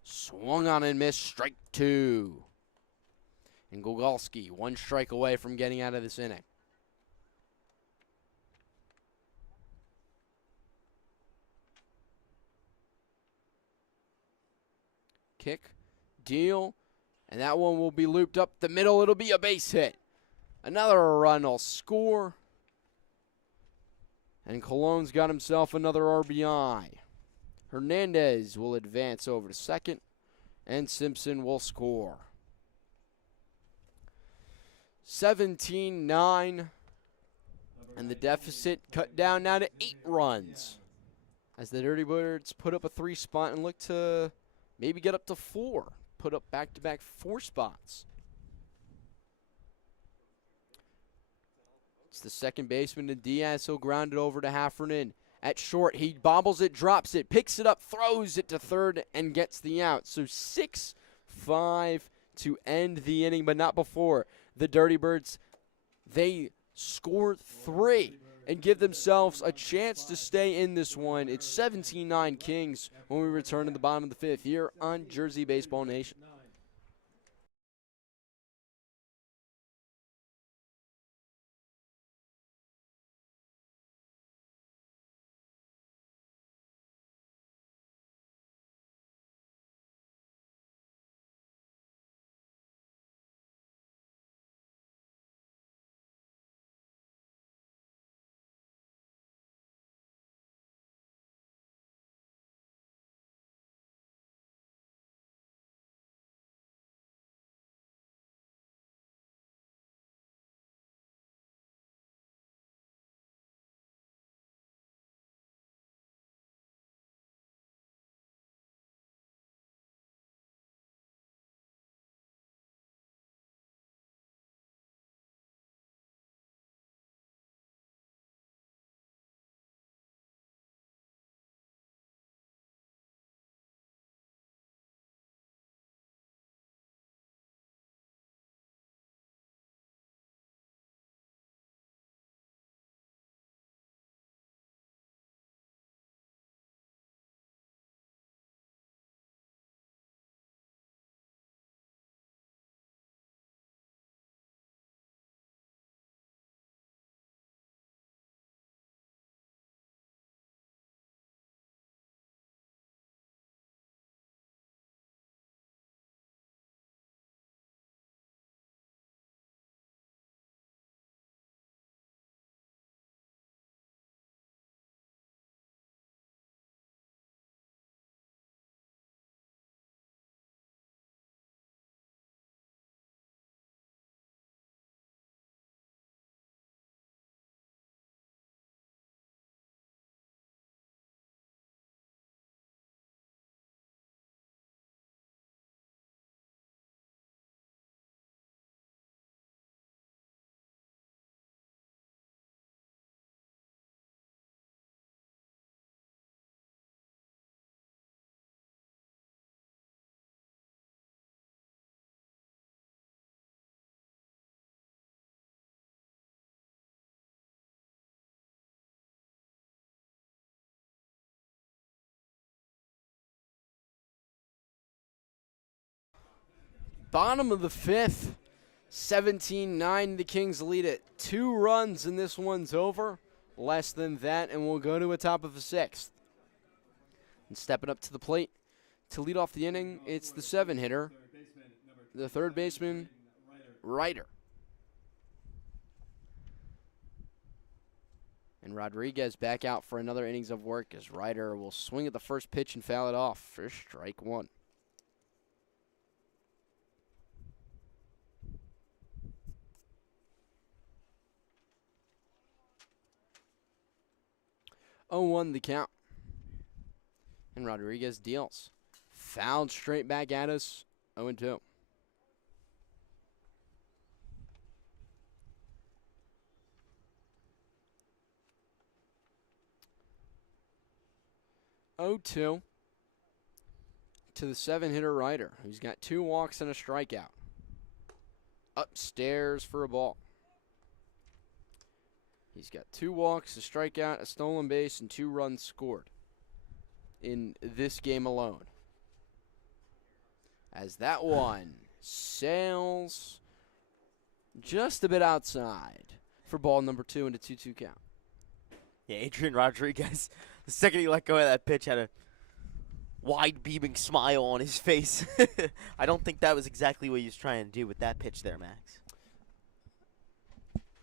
Swung on and missed. Strike 2. And Gogolski 1 strike away from getting out of this inning. Kick, deal, and that one will be looped up the middle. It'll be a base hit. Another run will score. And Cologne's got himself another RBI. Hernandez will advance over to second, and Simpson will score. 17-9, and the deficit cut down now to 8 runs as the Dirty Birds put up a 3 spot and look to maybe get up to 4, put up back-to-back 4 spots. It's the second baseman, and Diaz. He'll ground it over to Heffernan. At short, he bobbles it, drops it, picks it up, throws it to third, and gets the out. So 6-5 to end the inning, but not before. The Dirty Birds, they score 3 and give themselves a chance to stay in this one. It's 17-9 Kings when we return to the bottom of the 5th here on Jersey Baseball Nation. Bottom of the 5th, 17-9. The Kings lead it. 2 runs, and this one's over. Less than that, and we'll go to a top of the 6th. And stepping up to the plate to lead off the inning, it's the 7-hitter, the third baseman, Ryder. And Rodriguez back out for another innings of work as Ryder will swing at the first pitch and foul it off for strike 1. 0-1 the count. And Rodriguez deals. Fouled straight back at us. 0-2. To the 7-hitter Ryder, who's got 2 walks and a strikeout. Upstairs for a ball. He's got 2 walks, a strikeout, a stolen base, and 2 runs scored in this game alone. As that one sails just a bit outside for ball number 2 and a 2-2 count. Yeah, Adrian Rodriguez, the second he let go of that pitch, had a wide beaming smile on his face. I don't think that was exactly what he was trying to do with that pitch there, Max.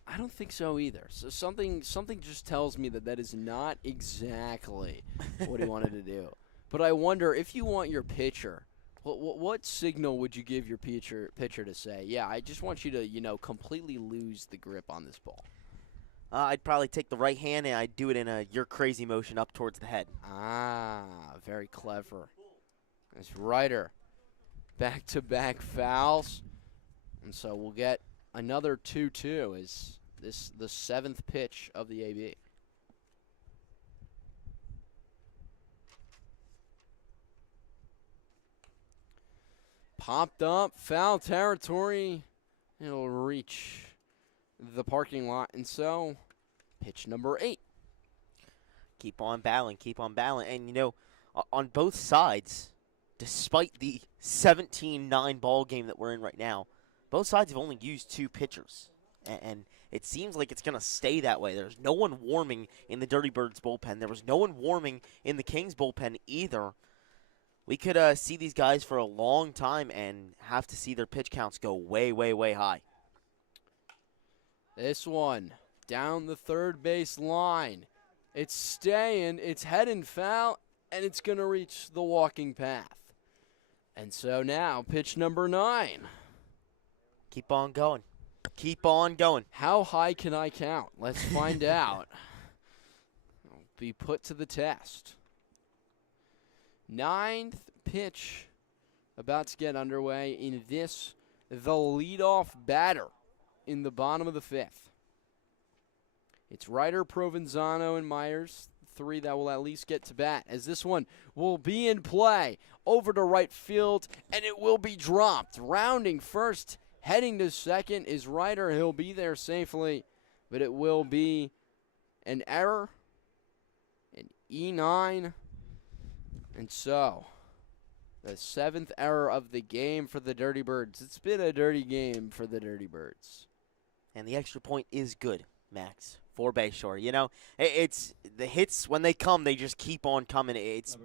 I don't think so either. So something just tells me that is not exactly what he wanted to do. But I wonder, if you want your pitcher, what signal would you give your pitcher to say, yeah, I just want you to, completely lose the grip on this ball? I'd probably take the right hand and I'd do it in a you're crazy motion up towards the head. Ah, very clever. This Ryder, back-to-back fouls. And so we'll get another 2-2 as this the 7th pitch of the AB. Popped up, foul territory. It'll reach the parking lot, and so pitch number 8. Keep on battling, and on both sides, despite the 17-9 ball game that we're in right now, both sides have only used 2 pitchers, and it seems like it's going to stay that way. There's no one warming in the Dirty Birds bullpen. There was no one warming in the Kings bullpen either. We could see these guys for a long time and have to see their pitch counts go way, way, way high. This one, down the third base line. It's staying, it's heading foul, and it's going to reach the walking path. And so now, pitch number 9. Keep on going. Keep on going. How high can I count? Let's find out. It'll be put to the test. 9th pitch about to get underway in this, the leadoff batter in the bottom of the 5th. It's Ryder, Provenzano, and Myers, 3 that will at least get to bat, as this one will be in play over to right field, and it will be dropped. Rounding first, heading to second is Ryder. He'll be there safely, but it will be an error, an E9, and so the 7th error of the game for the Dirty Birds. It's been a dirty game for the Dirty Birds. And the extra point is good, Max, for Bayshore. It's the hits, when they come, they just keep on coming. It's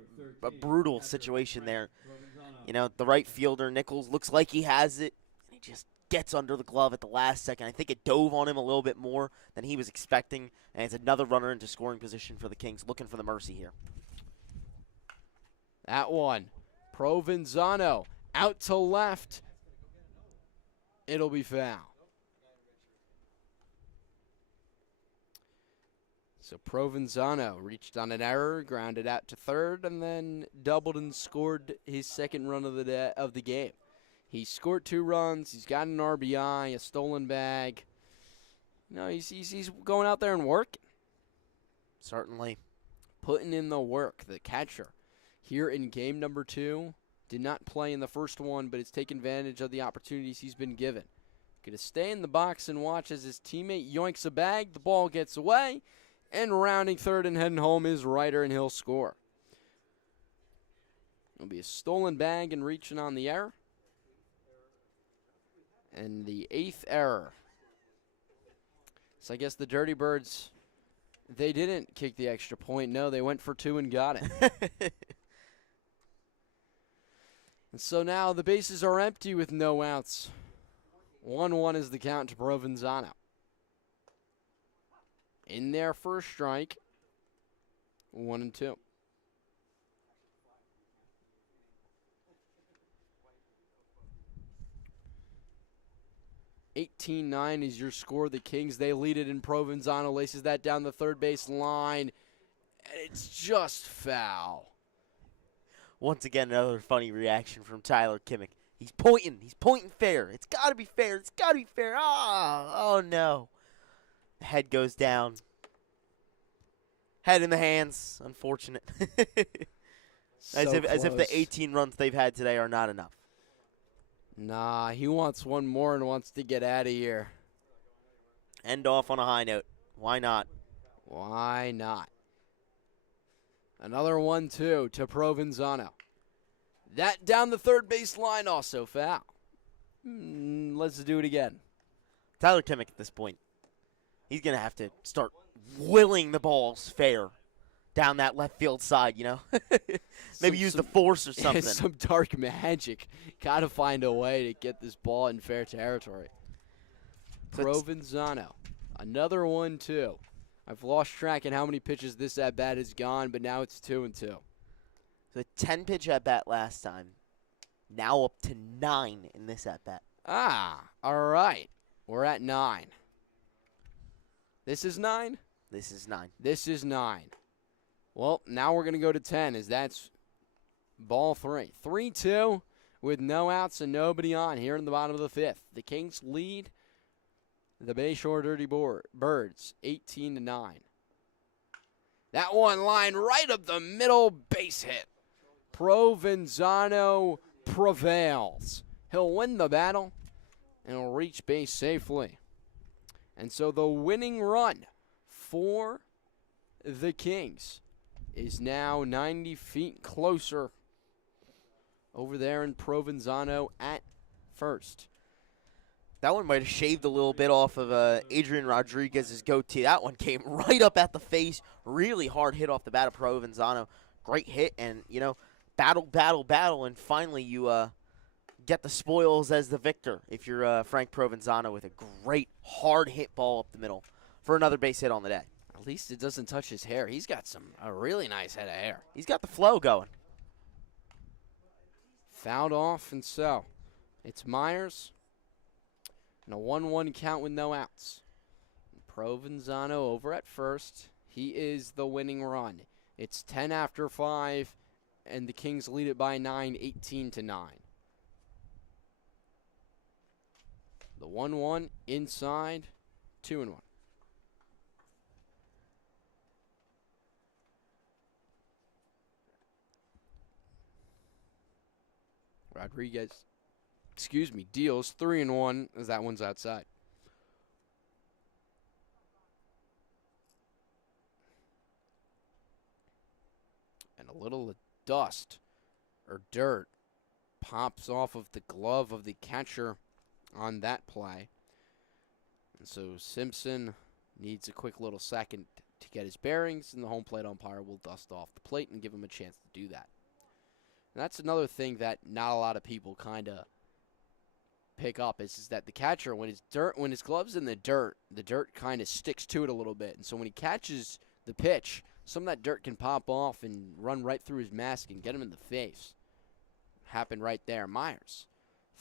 a brutal situation there. The right fielder, Nichols, looks like he has it. He just gets under the glove at the last second. I think it dove on him a little bit more than he was expecting. And it's another runner into scoring position for the Kings, looking for the mercy here. That one, Provenzano out to left. It'll be foul. So Provenzano reached on an error, grounded out to third, and then doubled and scored his 2nd run of the game. He scored 2 runs. He's got an RBI, a stolen bag. He's going out there and working. Certainly. Putting in the work. The catcher here in game number 2 did not play in the first one, but has taken advantage of the opportunities he's been given. Going to stay in the box and watch as his teammate yoinks a bag. The ball gets away, and rounding third and heading home is Ryder, and he'll score. It'll be a stolen bag and reaching on the error. And the 8th error. So I guess the Dirty Birds, they didn't kick the extra point. No, they went for 2 and got it. And so now the bases are empty with no outs. 1-1 is the count to Provenzano. In there for a strike. 1-2. $18-9 is your score. The Kings, they lead it, and Provenzano laces that down the third base line. And It's just foul. Once again, another funny reaction from Tyler Kimmick. He's pointing. He's pointing fair. It's got to be fair. It's got to be fair. Oh no. The head goes down. Head in the hands. Unfortunate. As if the 18 runs they've had today are not enough. Nah, he wants one more and wants to get out of here. End off on a high note. Why not? Why not? Another 1-2 to Provenzano. That down the third base line also foul. Let's do it again. Tyler Kimmick at this point, he's going to have to start willing the balls fair down that left field side, you know? Maybe use the force or something. Some dark magic. Got to find a way to get this ball in fair territory. Provenzano. Another 1-2. I've lost track in how many pitches this at-bat has gone, but now it's 2-2. So 10 pitch at-bat last time. Now up to 9 in this at-bat. All right. We're at 9. This is 9? This is 9. This is 9. Well, now we're going to go to 10 as that's ball 3. 3-2 with no outs and nobody on here in the bottom of the 5th. The Kings lead the Bayshore Dirty Birds 18-9. That one line right up the middle, base hit. Provenzano prevails. He'll win the battle and will reach base safely. And so the winning run for the Kings is now 90 feet closer over there in Provenzano at first. That one might have shaved a little bit off of Adrian Rodriguez's goatee. That one came right up at the face. Really hard hit off the bat of Provenzano. Great hit and, you know, battle, and finally you get the spoils as the victor if you're Frank Provenzano with a great hard hit ball up the middle for another base hit on the day. At least it doesn't touch his hair. He's got a really nice head of hair. He's got the flow going. Fouled off, and so it's Myers. And a 1-1 count with no outs. Provenzano over at first. He is the winning run. It's 10 after 5, and the Kings lead it by 9, 18-9. The 1-1 inside, 2-1. Rodriguez, deals 3-1 as that one's outside. And a little dust or dirt pops off of the glove of the catcher on that play. And so Simpson needs a quick little second to get his bearings, and the home plate umpire will dust off the plate and give him a chance to do that. And that's another thing that not a lot of people kind of pick up is that the catcher, when his glove's in the dirt kind of sticks to it a little bit. And so when he catches the pitch, some of that dirt can pop off and run right through his mask and get him in the face. Happened right there. Myers,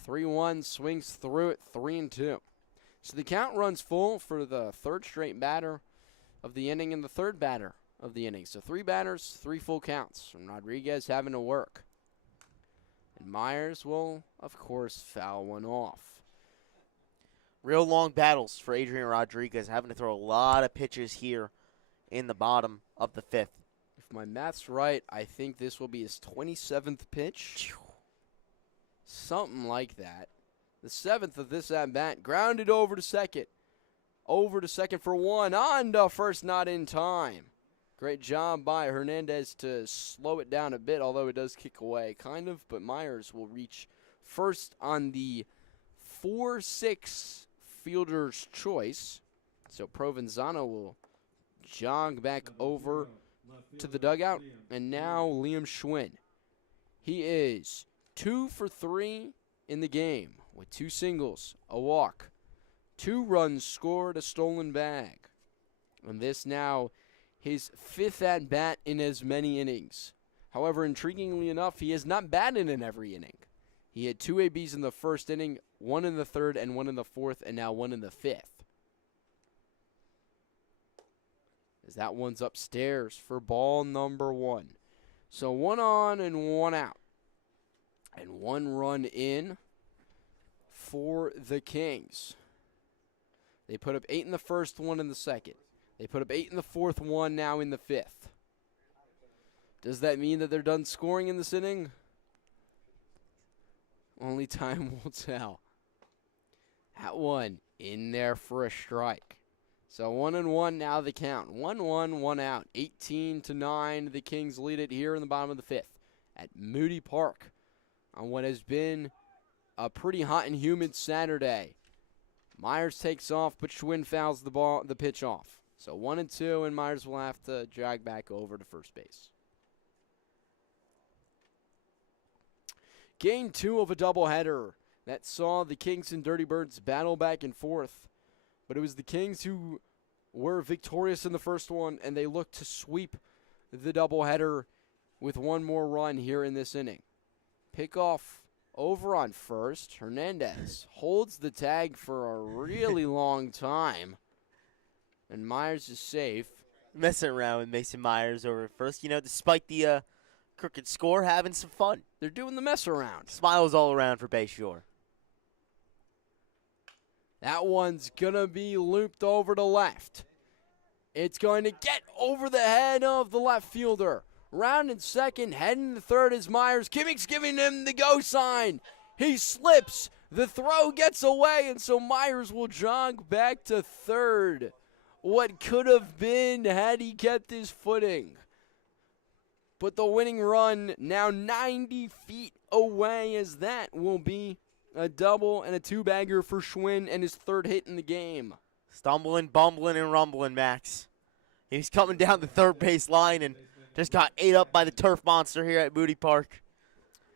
3-1, swings through it, 3-2. So the count runs full for the third straight batter of the inning and the third batter of the inning. So 3 batters, 3 full counts from Rodriguez having to work. And Myers will, of course, foul one off. Real long battles for Adrian Rodriguez, having to throw a lot of pitches here in the bottom of the 5th. If my math's right, I think this will be his 27th pitch. Something like that. The 7th of this at-bat, grounded over to second. Over to second for 1. On to first, not in time. Great job by Hernandez to slow it down a bit, although it does kick away, kind of. But Myers will reach first on the 4-6 fielder's choice. So Provenzano will jog back over to the dugout. And now Liam Schwinn. He is 2 for 3 in the game with 2 singles, a walk, 2 runs scored, a stolen bag. And this now his 5th at-bat in as many innings. However, intriguingly enough, he has not batted in every inning. He had 2 ABs in the first inning, 1 in the third, and 1 in the fourth, and now 1 in the 5th. as that one's upstairs for ball number 1. So 1 on and 1 out. And 1 run in for the Kings. They put up 8 in the first, 1 in the second. They put up 8 in the fourth, 1 now in the fifth. Does that mean that they're done scoring in this inning? Only time will tell. That one in there for a strike. So 1 and 1 now the count. 1-1, 1 out. 18-9. The Kings lead it here in the bottom of the fifth at Moody Park on what has been a pretty hot and humid Saturday. Myers takes off, but Schwinn fouls the pitch off. So 1 and 2, and Myers will have to drag back over to first base. Game 2 of a doubleheader that saw the Kings and Dirty Birds battle back and forth. But it was the Kings who were victorious in the first one, and they looked to sweep the doubleheader with 1 more run here in this inning. Pickoff over on first. Hernandez holds the tag for a really long time, and Myers is safe. Messing around with Mason Myers over at first. You know, despite the crooked score, having some fun. They're doing the mess around. Smiles all around for Bayshore. That one's going to be looped over to left. It's going to get over the head of the left fielder. Round in second, heading to third is Myers. Kimmick's giving him the go sign. He slips. The throw gets away, and so Myers will jog back to third. What could have been had he kept his footing. But the winning run now 90 feet away, as that will be a double and a 2-bagger for Schwinn and his 3rd hit in the game. Stumbling, bumbling, and rumbling, Max. He's coming down the third base line and just got ate up by the turf monster here at Moody Park.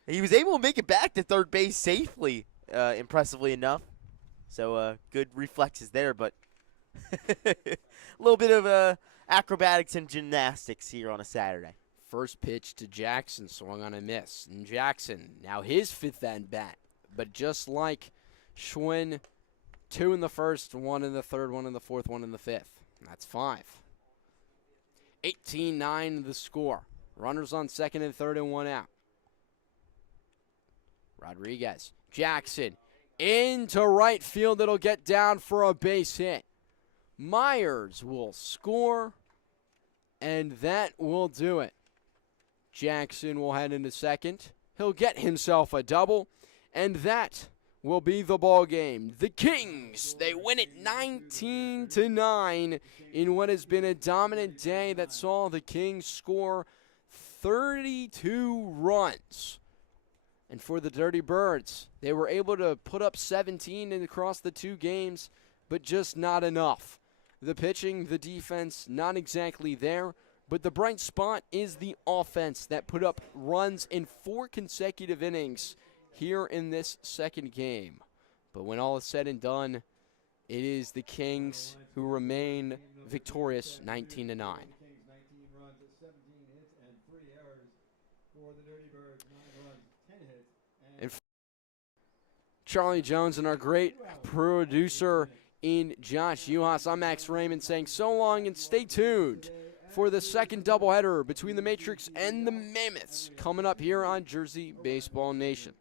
He was able to make it back to third base safely, impressively enough. So good reflexes there, but a little bit of acrobatics and gymnastics here on a Saturday. First pitch to Jackson, swung on a miss. And Jackson, now his 5th at-bat. But just like Schwinn, 2 in the first, 1 in the third, 1 in the fourth, 1 in the fifth. That's 5. 18-9 the score. Runners on second and third and 1 out. Rodriguez. Jackson into right field. It'll get down for a base hit. Myers will score, and that will do it. Jackson will head into second. He'll get himself a double, and that will be the ball game. The Kings, they win it 19-9 in what has been a dominant day that saw the Kings score 32 runs. And for the Dirty Birds, they were able to put up 17 across the 2 games, but just not enough. The pitching, the defense, not exactly there. But the bright spot is the offense that put up runs in 4 consecutive innings here in this second game. But when all is said and done, it is the Kings who remain victorious 19-9. Kings 19 runs, 17 hits, and 3 errors. For the Dirty Birds, 9 runs, 10 hits, and Charlie Jones and our great producer in Josh Yuhas. I'm Max Raymond saying so long and stay tuned for the second doubleheader between the Matrix and the Mammoths coming up here on Jersey Baseball Nation.